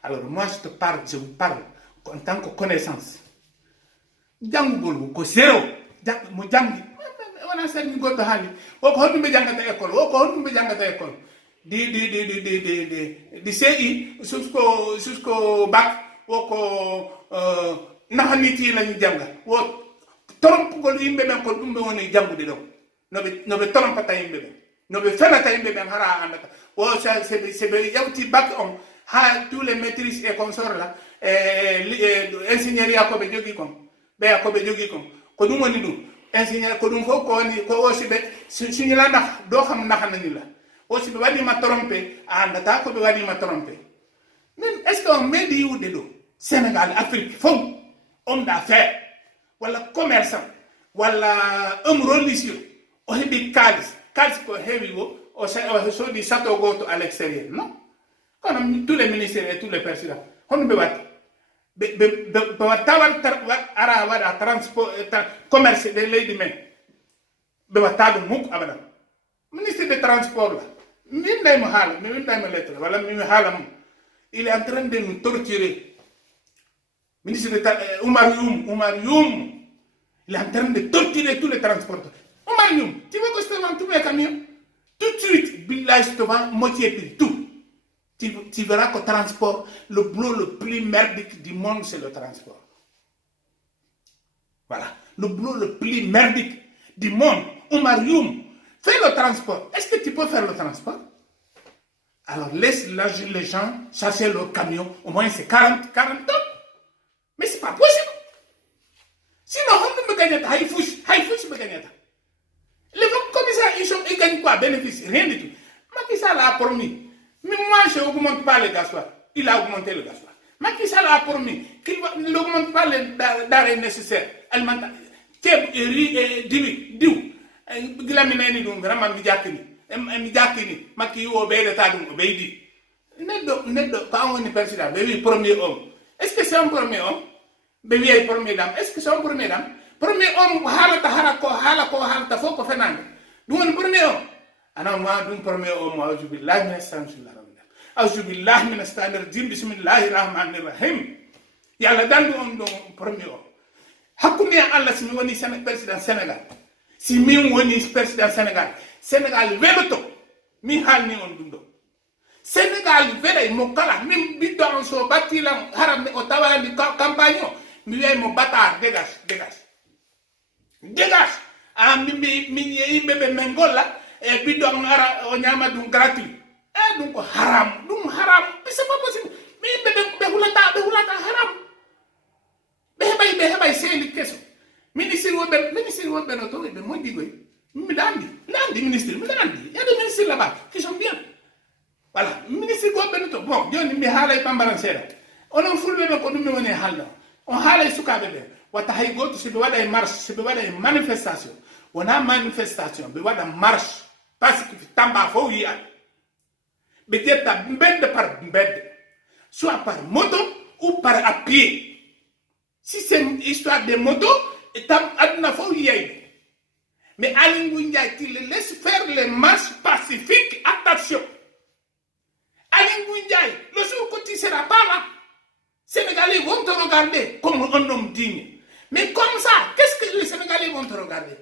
Alors, moi, je vous parle en tant que connaissance. Jangul ko zero mo jangi wana sen goddo hali o ko hoddum be jangata école di CI jusqu'au bac o ko nahaniti lañu janga wo trompe ko yimbe ben ko dum be woni jangude do no be trompe ta yimbe ben no be fenata yimbe ben hara andata o c'est be yawti bac on ha tous les maîtrises et consorts là ingénierie ko be jogi kom be ko be jogi ko dum woni dum ingénieur ko dum ko woni ko aussi be suñu la ndax do xam ndax nañu la aussi be wadi ma tromper andata ko be wadi ma tromper même est-ce qu'on met di wude do Sénégal Afrique fo homme d'affaires wala commerçant wala homme religieux o hebi kalis ko hebi wo o so di sato goto à l'extérieur non comme tous les ministères et tous les présidents on be wat tawar ara wada transport commerce de leydi men be watado muk abadan ministre de transport là min day mo hala min day mo lettre wala min hala il est en train de nous torturer ministre de Oumar Youm il est en train de torturer tous les transporteurs. Oumar Youm, tu veux que je te vende tous mes camions tout de suite billahi je te vends moitié prix tout. Tu verras qu'au transport, le boulot le plus merdique du monde, c'est le transport. Voilà. Le boulot le plus merdique du monde, Oumar Youm, fais le transport. Est-ce que tu peux faire le transport? Alors laisse les gens chercher leur camion, au moins c'est 40 tonnes. Mais c'est pas possible. Sinon, on ne me gagne pas. Haïfouche me gagne pas. Les commissaires, ils gagnent quoi? Bénéfice? Rien du tout. Macky Sall a promis. Mais moi, je n'augmente pas le gasoil. Il a augmenté le gasoil. Macky Sall a promis qu'il n'augmente pas les denrées nécessaires alimentaires. Ceeb riz et diw. Gilamine dum vraiment mi jakini. Macky o beede ta dum o beedi. Neddo pa woni président be wi premier homme. Est-ce que c'est un premier homme? Be wi premier dame. Est-ce que c'est un premier dame? Premier homme halata foko fenande. Dum woni premier homme. أنا ما دون برمي أو ما أعوذ بالله من الشيطان الرجيم أعوذ بالله من الشيطان الرجيم بسم الله الرحمن الرحيم يلا دان دون برمي أو حكم يا الله سمي وني سنة بريسيدان سنغال سمي وني بريسيدان سنغال ويلتو مي حال ني أون دوندو سنغال ويلاي مكلا ميم بيدون سو باتيلا حرام ني أوتاوا دي كامبانيو مي وي مو باتار dégage mi yimbe mengola et puis donc on y a donc gratuit et donc haram c'est pas possible mais be hulata haram be bay c'est une question ministre wo ben auto be mo digoy mi dandi ministre mi dandi il y a des ministres là-bas qui sont bien voilà ministre wo ben auto bon joni mi halay pambaran seda onon fulbe be ko dum woni halno on halay sukabe be wata hay goto se be wada e marche se be wada e manifestation wona manifestation be wada marche parce que tamba fo yi ak be jetta mbedd par mbedd soit par moto ou par à pied si c'est une histoire de moto tam aduna fo yi mais Aly Ngouille Ndiaye qui les laisse faire les marches pacifiques attention Aly Ngouille Ndiaye le jour que tu seras pas là Sénégalais vont te regarder comme un homme digne mais comme ça qu'est-ce que les Sénégalais vont te regarder?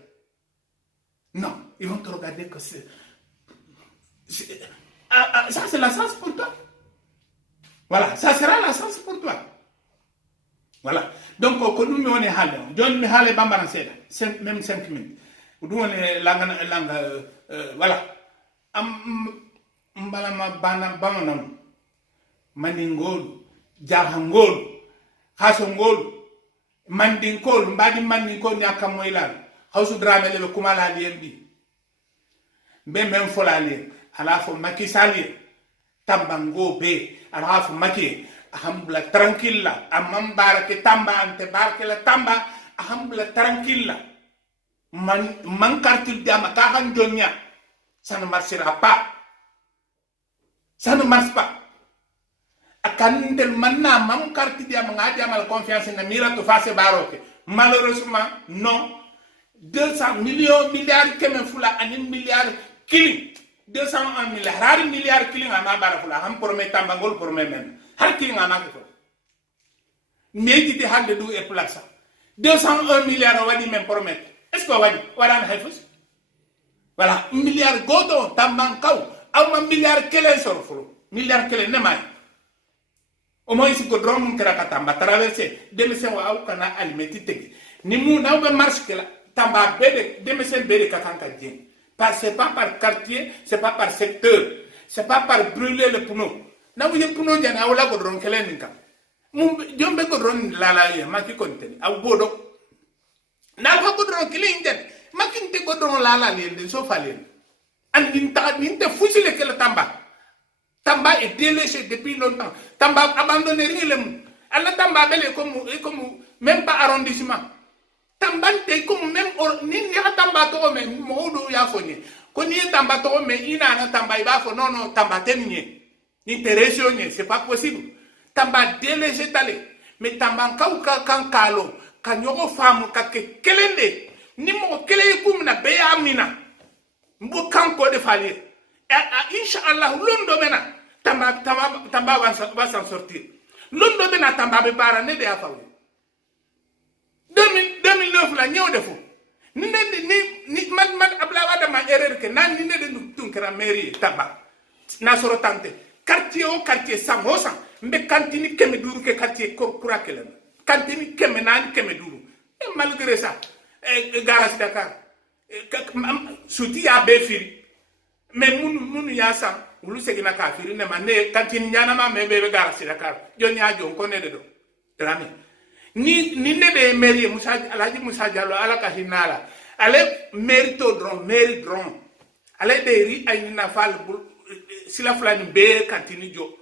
Non, ils vont te regarder que c'est ça c'est la chance pour toi. Voilà, ça sera la chance pour toi. Voilà. Donc, quand nous on est halé, John me halé bambara seda, même 5 minutes. Nous on est langa, voilà. Mbalama bana bamanam, maningol, jahangol, hasongol, mandinkol mbadi mandinkol nyaka moylan hausu drame le kuma la liembi be men folali ala fo makisali tambango be ala fo maki alhamdulillah tranquilla amam barake tamba ante barake la tamba alhamdulillah tranquilla man kartil diama ka han jonya ça ne marchera pas, ça ne marche pas. Akan del manna mam karti dia mengaja mal confiance na mira to face baroke. Malheureusement non. 200 milliards kemen fula anin milliards killing. 201 milliards har milliards killing ama bara fula ham promet tambangol promet men. Har killing ama ko. Meji di hande du e plaça. 201 milliards wadi men promet. Est-ce que wadi waran hayfus? Voilà, milliard godo tambankaw aw ma milliard kelen sorfulu. Milliard kelen ne may. O moins si godron mun kera ka tamba traverser demesen wa aw kana alimenti tegi ni mu na be marche kala tamba bede demesen bede ka kan ka dien parce c'est pas par quartier, c'est pas par secteur, c'est pas par brûler le pneu na wu pneu jana wala godron kelen ninka mu jombe godron la ye maki konteni aw bodo na ha godron kelen den maki te godron la le so falen an din ta din te fusile kala tamba. Tamba est délaissé depuis longtemps. Tamba abandonné rien. Allah Tamba belle comme même pas arrondissement. Tamba est comme même ni Tamba to même modo ya foni. Koni Tamba to mais ina na Tamba iba fo non Tamba tenye. Ni teresionye, c'est pas possible. Tamba délaissé talé. Mais Tamba ka kan kalo, kan yoko famu ka kelende. Ni mo kele kum na be amina. Mbo kan ko de falier. Inch'Allah, l'undo bena tamba va s'en sortir. L'undo bena tamba be bara ne de afaw. 2009 la ñew defo. Ni man abla wada ma erreur ke nan ni ne de tunkera mairie tamba. Na soro tante. Quartier o quartier sam hosan mbe kantini keme duru ke quartier kura kelen. Kantini keme nan keme duru. Et malgré ça, garage Dakar. Souti a befiri. Mais munu yasa ulu segina kafiri ne mane kantini nyana ma mebe gara Dakar joni ajo ko ne do drame ni ne be mairie Musa Alhaji Musa Diallo ala ka hinala ale mérito dron ale de ri ay na fal sila fulani be kantini jo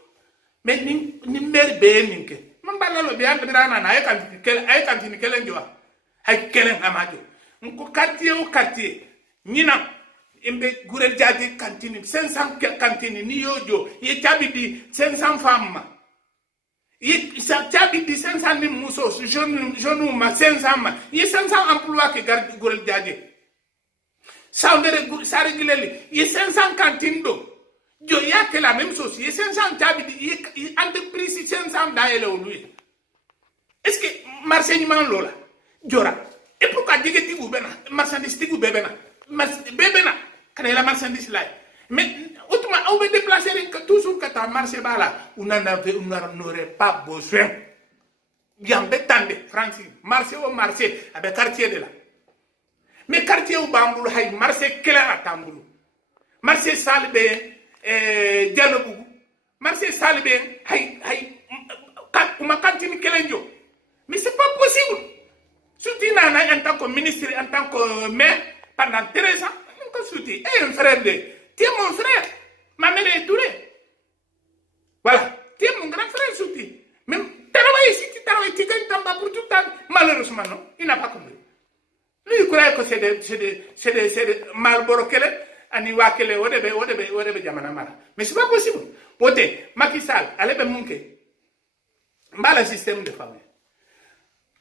mais ni mairie be ninke man balalo be ande rana na ay kantini kelen jo ay kelen amajo ko quartier nyina imbe gurel jadi cantine 500 cantine ni yojo ye tabidi 500 femmes ye sa tabidi 500 ni muso jeune ma 500 ma ye 500 emploi ke garde gurel jadi saundere sare gileli ye 500 cantine do jo ya que la même chose ye 500 tabidi ye entreprise 500 daele o lui est-ce que marseillement lola jora et pourquoi digeti bena marchandise tigu bebena bebena quand la marchandise là mais autrement on veut déplacer toujours quand tu marché là on n'aurait pas besoin bien betande Francis marché au marché avec quartier de là mais quartier au Bamboul hay marché clair à Tamboulou marché Salbé Dialogu marché Salbé hay uma cantine kelenjo mais c'est pas possible surtout en tant que ministre en tant que maire pendant 13 ans souti un frère de tu es mon frère ma mère est Touré voilà tu es mon grand frère souti même travailler si tu travailles tu gagnes Tamba pour tout le temps malheureusement non il n'a pas compris lui il croit que c'est des Marlboro kele ani wa kele odebe jamana mara mais c'est pas possible pote Macky Sall alebe munke mbala système de famille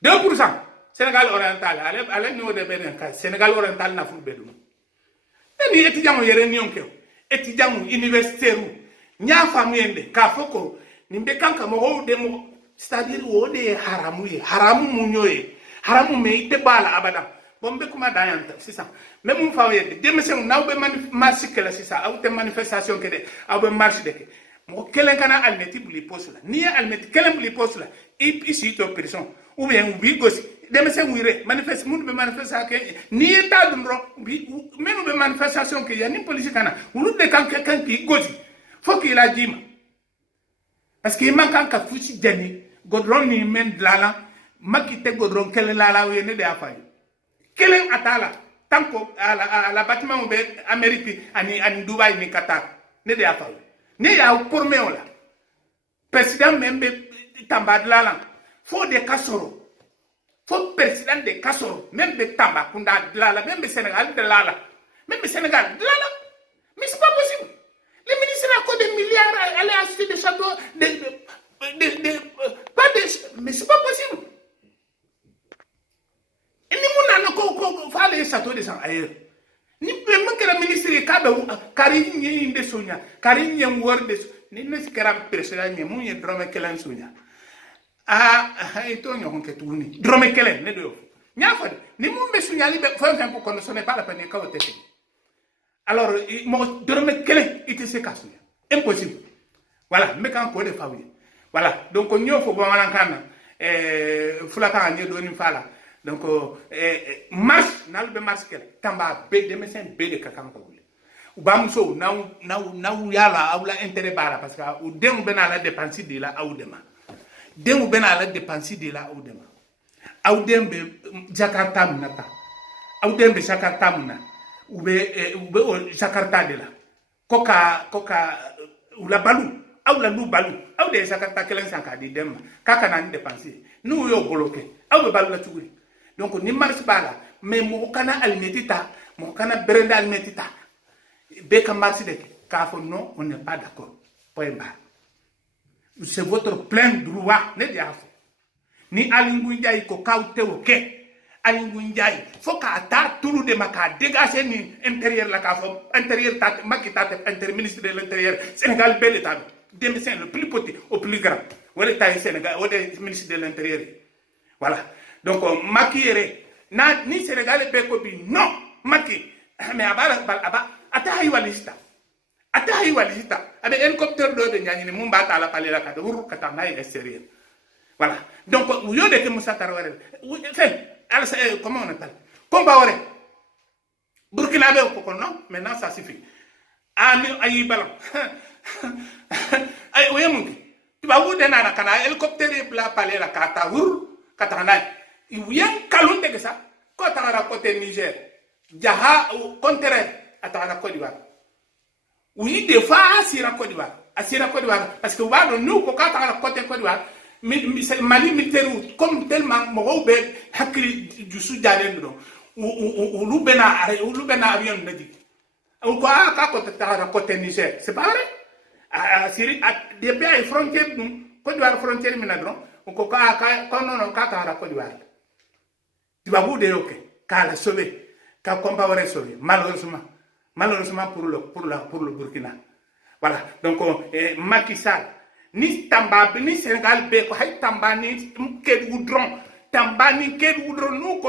2% Sénégal oriental ale niveau de benen ka Sénégal oriental na ful bedum ni étudiant yere nyonke étudiant universitaire nya famuyende ka foko nimbe kanka mo de mo c'est-à-dire wo de haramu munyoye haramu me ite bala abada bombe kuma dayanta c'est ça même mu fawede demesen nawbe marche kala c'est ça awte manifestation kede awbe marche de mo kelen kana almeti buli posula ni almeti kelen buli posula et ici to person ou bien oui gosi demesen wire manifeste mun be manifestation ke ni eta dumro menu be manifestation ke yani police kana ulu de kan ki gosi faut qu'il a dit parce que man kan ka fusi jani godron ni men lala Maki te godron kelen la we ne de afay kelen atala tanko ala bâtiment be Amérique ani Dubai ni Qatar ne de afay ne ya pour me ola président membe tamba dlala fo de kasoro fo président de kasoro membe tamba kunda dlala membe Sénégal dlala membe Sénégal dlala mais c'est pas possible les ministres ont des milliards aller acheter des châteaux pas de mais c'est pas possible. Ni mun na ko fa le château de sang ailleurs ni même que le ministre ka be kari ni inde sonya kari ni worde ni ne sikara président ni mun ye drome kelen sonya ito nyo ke tuni drome kelen ne do nya fa ni mun be sonya li be fa exemple qu'on ne sonne pas la peine ka wote alors mo drome kelen ite se ka sonya impossible voilà mais quand ko de fa oui voilà donc nyo fo bo malankana fulaka ni do ni fala donc marche nalbe marche kel tamba be de médecin be de kakam ko u bam so naw yala awla intérêt bara parce que u dem bena la dépense de la awdema dem bena la dépense de la awdema awdem be jakarta munata awdem be jakarta muna ube jakarta de la koka ula balu awla lu balu awde jakarta kelen sanka di dem kaka nan dépense nous yo bloqué awbe balu la tuguri. Donc, ni marche pas là, mais mon canal alimentita, mon canal brenda alimentita, beka marche de kafo non, on n'est pas d'accord. Point barre. C'est votre plein droit, ne diafo. Ni alingunjai ko kaute oke, alingunjai, faut qu'à ta tout de maka dégager ni intérieur la kafo, intérieur ta makita interministre de l'intérieur, Sénégal bel état, des médecins le plus petit au plus grand. Ou l'état Sénégal, ou des ministres de l'intérieur. Voilà. Donc, Maki na ni Sénégal be ko bi non Maki mais aba ata haywalista abe hélicoptère do de nyani ni mumba ta la pale la ka huru kata na extérieur voilà donc yo de que Moussa Traoré fait comment on appelle combat ore Burkina be ko non maintenant ça suffit ami ayi balam ay oyemungi tuba wude na kana hélicoptère bla pale la kata huru kata na Yan kalunde que ça, quand on a côté Niger, Jaha au contraire, à la Côte d'Ivoire. Oui, des fois, à la Côte d'Ivoire, parce que nous, quand on a côté Côte d'Ivoire, Mali militaire, comme tellement, mon hakri du Soudan, ou l'Oubena avion ne dit. Ou quoi, quand on a côté Niger, c'est pas vrai? Des pays frontières, Côte d'Ivoire frontière, maintenant, ou quand on a Côte d'Ivoire. Tu vas vous dire ok, qu'à la sauver, qu'à combat va sauver, malheureusement pour le Burkina. Voilà, donc Macky Sall, ni Tamba, ni Sénégal, hay Tamba, ni Kédoudron, Tamba, ni Kédoudron, nous,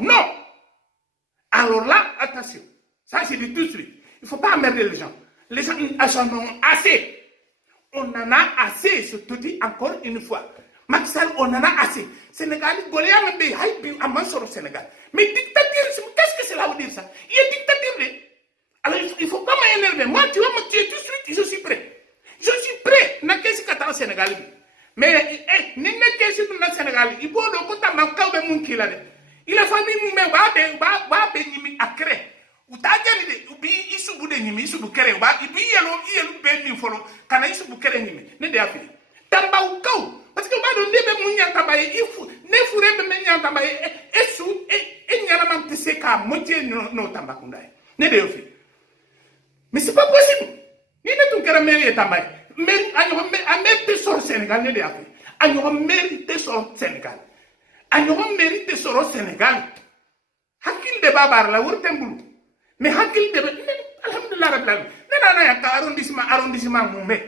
non. Alors là, attention, ça c'est dit tout de suite, il ne faut pas emmerder les gens. Les gens en ont assez. On en a assez, je te dis encore une fois. Macky Sall, on en a assez. Sénégal, Goléa, mais à Mansour au Sénégal. Mais dictature, qu'est-ce que cela veut dire ça? Il est dictature. Alors, il ne faut pas m'énerver. Moi, tu vas me tuer tout de suite, je suis prêt. Je suis prêt. Qu'est-ce que tu as au Sénégal? Mais, qu'est-ce que tu as au Sénégal? Il faut que tu aies il a fallu que tu utagani ubi isubu de nyimi isubu kere ba ibi yelo be mi folo kana isubu kere nyimi ne de afiri tamba ukau parce que ba do ndebe munya tamba ifu ne fure be menya tamba esu nyana mam tese ka motie no tamba kundai ne de afiri mais c'est pas possible ni ne tu kere meri tamba mais anyo amete sur Sénégal ne de afiri anyo mérite sur Sénégal anyo mérite sur Sénégal hakil de babar la wurtembulu mais hakil de alhamdulillah rabbil alamin nana ya ka arrondissement Moumé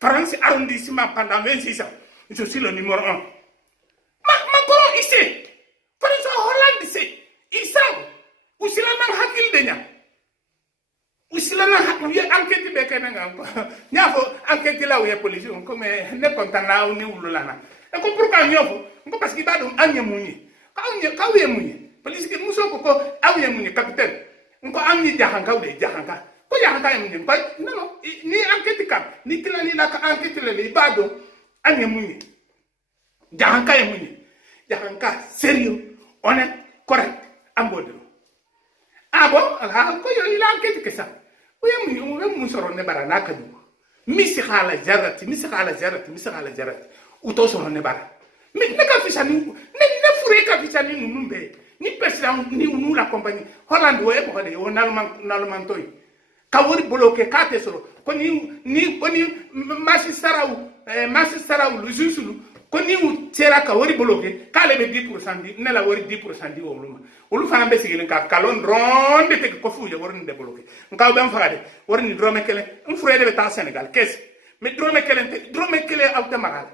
France arrondissement pendant 26 ans je suis le numéro 1 Macron ici France Hollande ici ils savent où c'est la même hakil de nya où c'est la même enquête be kenanga nya fo enquête la ou ya police on comme ne content na ni ululana et ko pourquoi nyofo parce que ba do anya munyi ka we munyi police ke muso ko awye munyi capitaine ko amni jahanka de jahanka ko jahanka yemu ko non ni enquête kam ni la ka enquête le bado anye munyi jahanka yemu yakanka sérieux honnête correct ambodro bon ko yo ila enquête que ça oui mu soro ne bara na kadu misi khala jarati uto soro ne bara mais ne ka fisani ne fure ka fisani numbe ni president ni nous la compagnie Hollande wo e ko de on allemand toy ka wori bloqué ka te soro ko ni masi sarau lu jusulu ko ni u tera ka wori bloqué ka le be 10% di ne la wori 10% di woluma olu fana be sigilin ka kalon ronde te ko fuje wori de bloqué nka ben fagade wori ni drome kele un frère de ta Sénégal qu'est-ce mais drome kele auto magal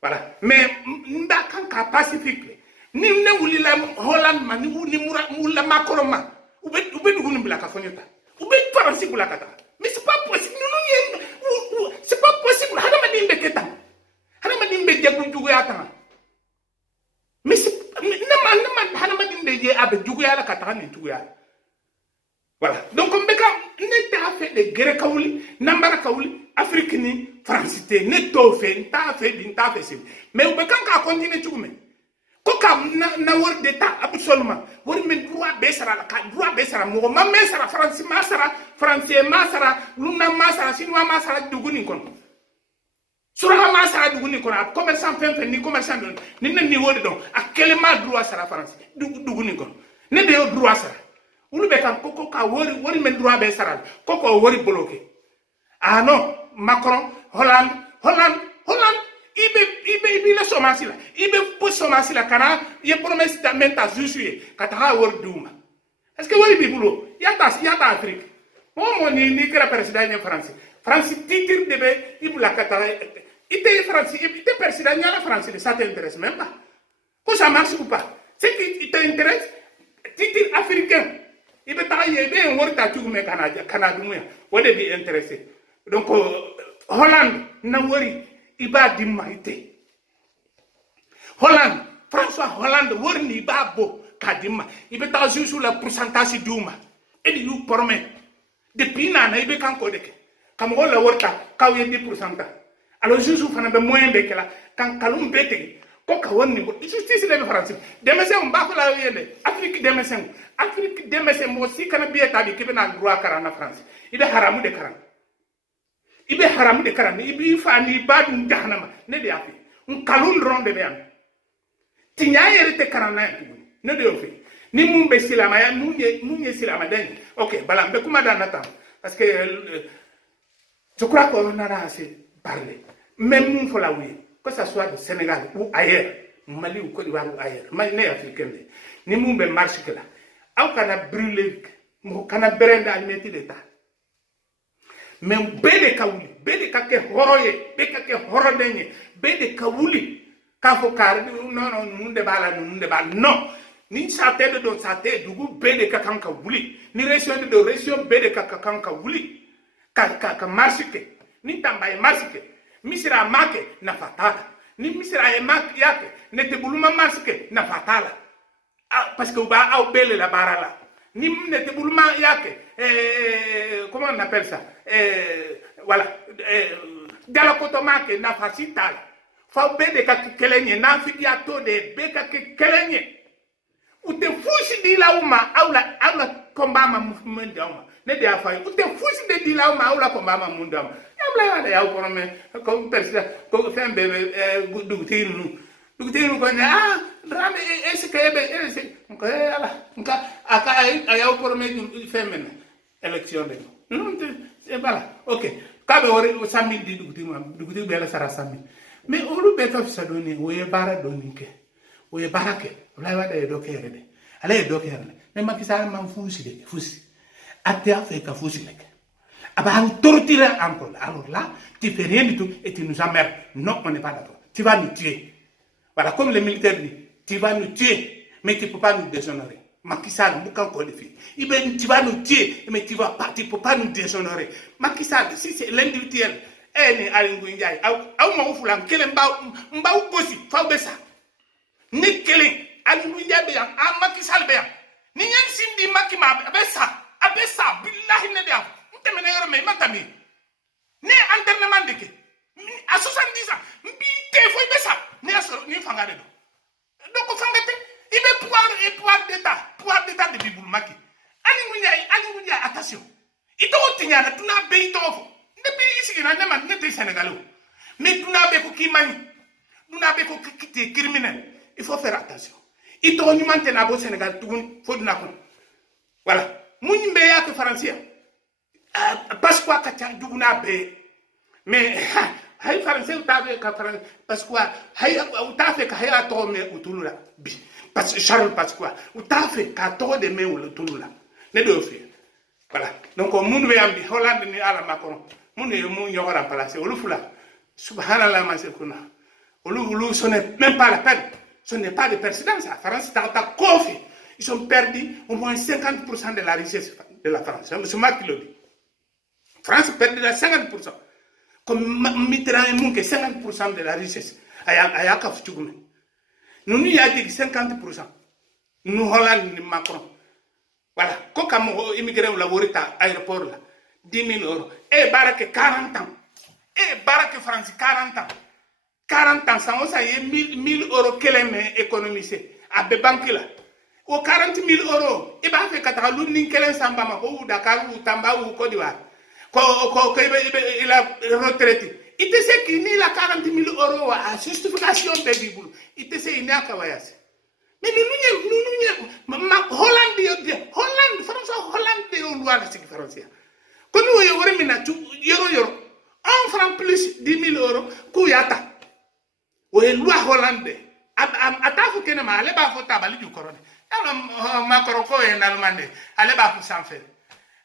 voilà mais nda kan ka pacifique ni ne wuli la Hollande ma ni mula Macron ma ube dugunu bila ka fonyota ube paransi bula kata mais c'est pas possible c'est pas possible hada ma dimbe ketam hada ma dimbe jagu jugu ya tan mais ne hada ma dimbe je abe jugu ya la kata ni jugu ya voilà donc on beka ne ta fait de guerre kawuli nambara kawuli Afrique ni francité ne to fait ta fait mais ube kan ka continuer tugume na wor d'état absolument wor men droit besara la ka droit besara mo ma mesara france masara français masara luna masara chinois masara duguni kon sura masara duguni kon commerçant fen ni commerçant ni ni wodi don akele ma droit sara france duguni kon ne de droit sara wulu be kan ko ka wori men droit besara ko wori bloqué ah non Macron Hollande ibe la somasi la ibe po somasi la kana ye promesse d'amenta jusuye katara wor duma est-ce que wori bibulo yata Afrique mo ni kera président en France titre de be ibula katara ite France ite président la France ça t'intéresse même pas que ça marche ou pas c'est qui t'intéresse titre africain ibe taye be wor ta tugume Canada mu wode bi intéressé donc Hollande na wori iba dimaite Hollande François Hollande worni babo kadima ibe ta sur la pourcentage duma et you promet depuis nana ibe kanko deke kam wala worta kaw ye 10% alors Jésus fana be moyen be kala kan kalum bete ko ka wonni justice le France demese on ba ko la yende Afrique demese mo si kana bieta bi kebe na droit karana France ibe haramu de karana ibe fani badum jahanama ne de afi un kalun ronde be am tinya yerete karana ne de ofi ni mumbe silama ya munye silama den OK bala be kuma danata parce que je crois qu'on a assez parlé même nous faut la oui que ça soit au Sénégal ou ailleurs Mali ou Côte d'Ivoire ou ailleurs Mali africain ni mumbe marche que là au kana brûler mo kana berenda almeti d'état mais bede ka ke horoye be ka ke horodenye bede ka wuli ka fo kar non nunde bala non ni sa tede do sa tede dugu bede ka kanka wuli ni région de région bede ka kanka wuli ka marchike ni tambaye marchike misira make na fatala ni misira e make yake ne te buluma marchike na fatala parce que ba au bele la barala ni ne te buluma yake comment on appelle ça voilà galakotomake na fasital fa bede ka kelenye na fidiato de beka ke kelenye ute fushi di la uma aula kombama movement dauma ne de afai ute fushi de di la uma aula kombama mundama yamla ya porome ko persida ko fembe dugtinu ko ne rame eskebe ko ala nka aka ya porome femena élection de non c'est voilà OK kabe wori sammi di dugti bela sara sammi mais olu be ka fisa doni woye bara doni ke woye barake wala wada do kere de ala do kere mais makisa man fusi ate afrika fusi lek aba han torturer encore alors là tu fais rien du tout et tu nous emmerdes non on n'est pas d'accord tu vas nous tuer voilà comme les militaires disent tu vas nous tuer mais tu peux pas nous déshonorer Macky Sall boucan ko defi tu vas nous tuer mais tu peux pas nous déshonorer Macky Sall si c'est l'individuel ni alingu njay aw ma ufulam kele mbaw bosi fa besa ni kele alingu njay be yang Macky Sall be yang ni nyen sindi Macky ma abesa billahi ne dia nteme ne yoro me matami ne enternement de ke a 70 ans mbi te foi besa ni asoro ni fangade do pouvoir d'état de Bibou Maki. Ali Ngounia, attention. Il t'ont tenu à tout n'a pays d'offre. Ne pays ici, il n'a pas de Sénégalais. Mais tout n'a pas qui manie. Tout n'a pas qui est criminel. Il faut faire attention. Il t'ont eu maintenant au Sénégal, tout le monde, faut n'a pas. Voilà. Mouni Béa que Français. Parce quoi, Katia, Dougna Bé. Mais, hay Français, ou t'as fait parce quoi, ou t'as fait qu'à a tourné ou tout là. Parce que Charles Pasqua, ou t'as fait qu'à tourner de mai ou le tout là. Ne deux faire. Voilà. Donc, on m'a dit, Hollande ni à la Macron. Mon est mon yora en place. Au Lufula. Subhanallah, ma sekuna. Au Lufula, ce n'est même pas la peine. Ce n'est pas de présidence. La France est en coffre. Ils ont perdu au moins 50% de la richesse de la France. C'est moi qui le dis. La France perd 50%. Comme Mitterrand et Mounke, 50% de la richesse. Nous, nous y a dit 50%. Nous, Hollande et Macron. Voilà. Quand on immigré au l'aéroport, 10 000 euros. Et Barack 40 ans. Et Barack France 40 ans. 40 ans, ça y est 1000 euros qu'elle a économisé. À Bébanque là. Au 40 000 euros. Et bien, fait qu'à l'union qu'elle a ou Dakar ou Tamba ou Côte d'Ivoire. Il a retraité. Il te sait qu'il n'y a 40 000 euros à justification de Bible. Il te sait qu'il n'y a qu'à voyager. Mais nous, Hollande, François Hollande est au loi de ce Français. Quand nous avons un franc plus 10 000 euros, Kouyata. Ou est loi Hollande. Atafu kenema, allez bas faut tabali du corona. Macron est allemand, allez bas pour s'en faire.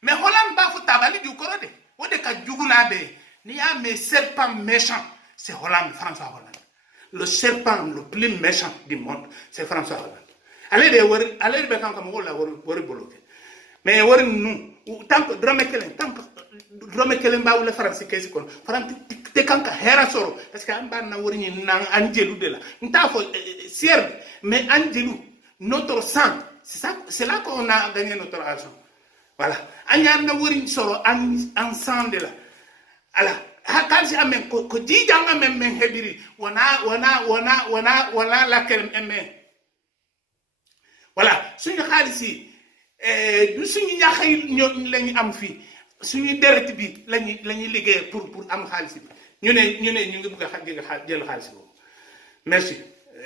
Mais Hollande bas faut tabali du corona. Ou de Kadjuguna be, n'y a mes serpents méchants, c'est Hollande, François Hollande. Le serpent le plus méchant du monde, c'est François Hollande. Allez de quand comme on l'a bloqué. Mais nous, tant que drame kelen ba ou le français qu'est-ce qu'on français te kanka hera soro parce que amba na wori nan angelu de là nta fo serbe mais angelu notre sang c'est là qu'on a gagné notre argent voilà anya na wori soro ensemble de là ala hakalsi amen ko di janga men hebiri wana la kel amen voilà suñu xalisi du suñu ñaxay lañu am fi suñu deret bi lañu liggéey pour am xaalis bi ñu ngi bëgg a jël xaalis boobu merci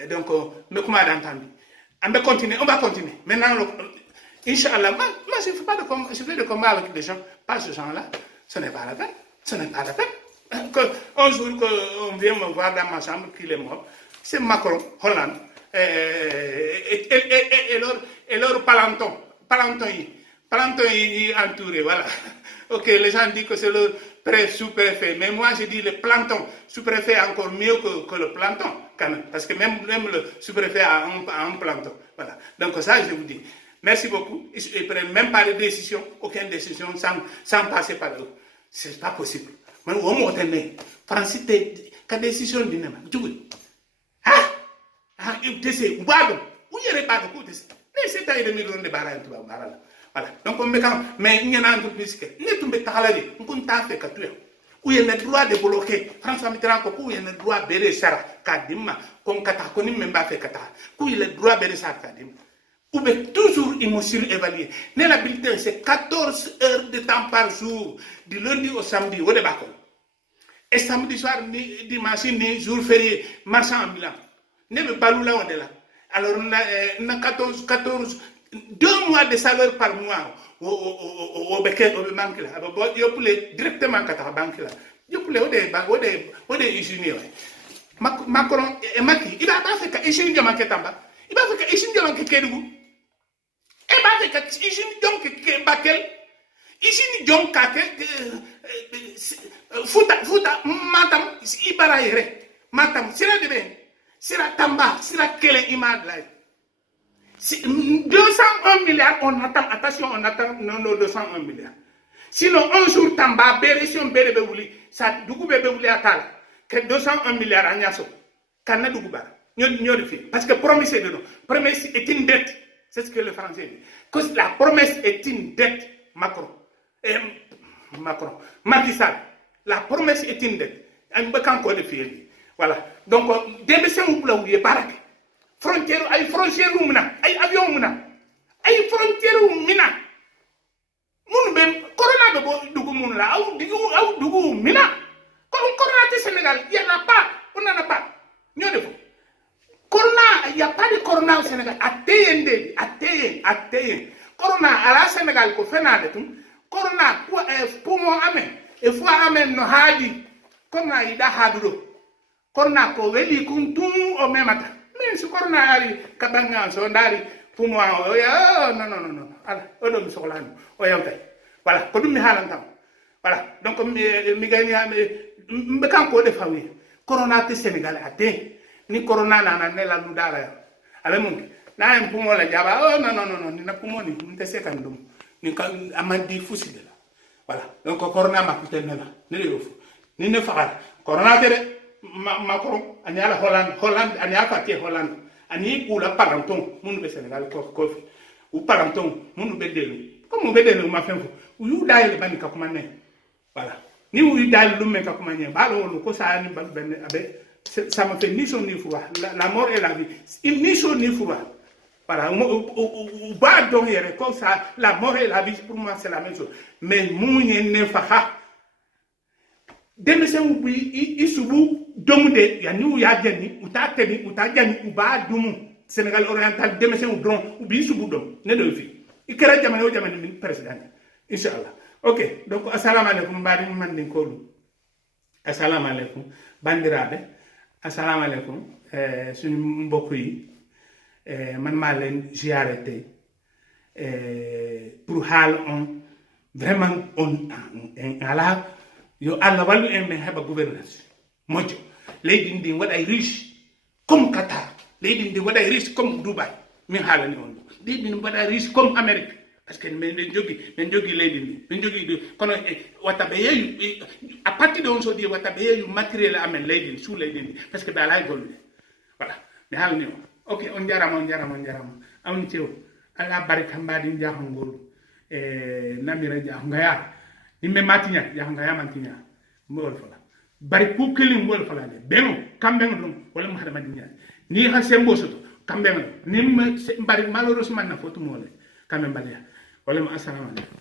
donc mais comment d'entendre on va continuer maintenant Inch'Allah moi je fais pas de combat avec des gens pas ce genre là ce n'est pas la peine que un jour qu'on vient me voir dans ma chambre qu'il est mort c'est Macron Hollande et leur palanton yi entouré voilà. Ok, les gens disent que c'est le sous-préfet, mais moi je dis le planton. Sous-préfet est encore mieux que le planton, quand même, parce que même le sous-préfet a un planton. Voilà. Donc ça, je vous dis. Merci beaucoup. Ils ne prennent même pas de décision, aucune décision sans passer par eux. Ce n'est pas possible. Mais au moins, Francis, quelle décision du nema? Tu sais, où y a pas de coups? Mais c'est à 2 millions de barres. Voilà. Donc, mais il y a une entreprise qui est tombée par là. On t'a fait que tu es. Où il y a le droit de bloquer. François Mitterrand, où il y a le droit de bérer ça, Kadima, comme Katakoni, même pas fait Kata. Où il y a le droit de bérer ça, Kadima. Où bien toujours, ils m'ont surévalué. La bulletin, c'est 14 heures de temps par jour, du lundi au samedi, au débat. Et samedi soir, ni dimanche, ni jour férié, marchand ambulant. Ne me balou là, on est là. Alors, on a 14. 2 mois de salaire par mois au Béquet, au banque là. Il faut directement à la banque là. Il faut les usiner. Macron et Maki, il va pas faire que usine de Maketamba. Il va faire que usine de Makekedou. Il va faire que usine de Bakel. Usine de Kake. Fouta, Matam, Ibaraire. Matam, c'est la demain. C'est la Tamba, c'est la Kele Imad là. 201 milliards, on attend, attention, on attend nos 201 milliards. Sinon, un jour, Tamba, Bérétion, Bérébeouli, ça, Dougou Bébeouli à Kala, que 201 milliards à Niasso, Kana Dougouba, parce que promesse est de nous. Promesse est une dette, c'est ce que le français dit. Que la promesse est une dette, Macron. Macky Sall, la promesse est une dette. Un peu encore de fier. Voilà. Donc, des messieurs, vous pouvez Barak. frontière ay frontière muna ay avion muna ay frontière mina mun be corona be bo dugu mun la aw dugu mina corona te Sénégal y en a pas on n'en a pas ñoo defo corona y a pas de corona au Sénégal ateyende corona ala Sénégal ko fenade tum corona pour mo amé e fo amé no haadi corona ida haadudo corona ko weli kum tum o memata min su corona ari kabanga so ndari pour moi non ala o do mi soxlanu o yawtay voilà ko dum mi halantam voilà donc mi gani mbe kan ko defawi corona te Sénégal ate ni corona na la ludala ya ale mun na en pumo la jaba non ni na pumo ni nte se kan dum ni kan amandi fusi de la voilà donc corona ma kuten na ne le yofu ni ne fagal corona te de Macron anyala Hollande anya fatie Hollande ani ula palanton munu be Sénégal ko ou palanton munu be delu comme be delu ma fenfo u dayel bani ka kuma ne voilà ni u dayel lumme ka kuma ne ba lo ko sa ni ben abe ça me fait ni chaud ni froid la mort et la vie ni chaud ni froid voilà ou ba donc comme ça la mort et la vie pour moi c'est la même chose mais munye ne faha demese ubu isubu domude ya ni ya jeni utateni utajani uba dumu Sénégal oriental demese u dron ubi isubu dom ne do fi ikara jamane o jamane min président inshallah ok donc assalamu alaikum badi man din kolu assalamu alaikum bandirabe assalamu alaikum suñu mbokk yi man ma leen ziaré tay pour hal on vraiment on ala yo alla wallu en men heba gouvernance mojo leydi ndi waɗay riche comme Qatar leydi ndi waɗay riche comme Dubai min haalani on ɗo leydi ndi waɗa riche comme Amérique parce que men jogi leydi ndi min jogi kono watta ɓe yeeyu à partir de on so di watta ɓe yeeyu matériel amen leydi ndi sous leydi ndi parce que ɓe ala e gollude voilà mi haalani on ok on jarama awni tew ala barika mbaɗi jahol ngol namira jaho ngaya nimbe matinya ya ngaya mantinya mbol fala bari ku kili mbol fala ne beno kambe ngum wala mu hadama dinya ni ha sembo soto kambe ngum nim bari malheureusement na fotu mole kambe mbaliya wala ma assalamu alaikum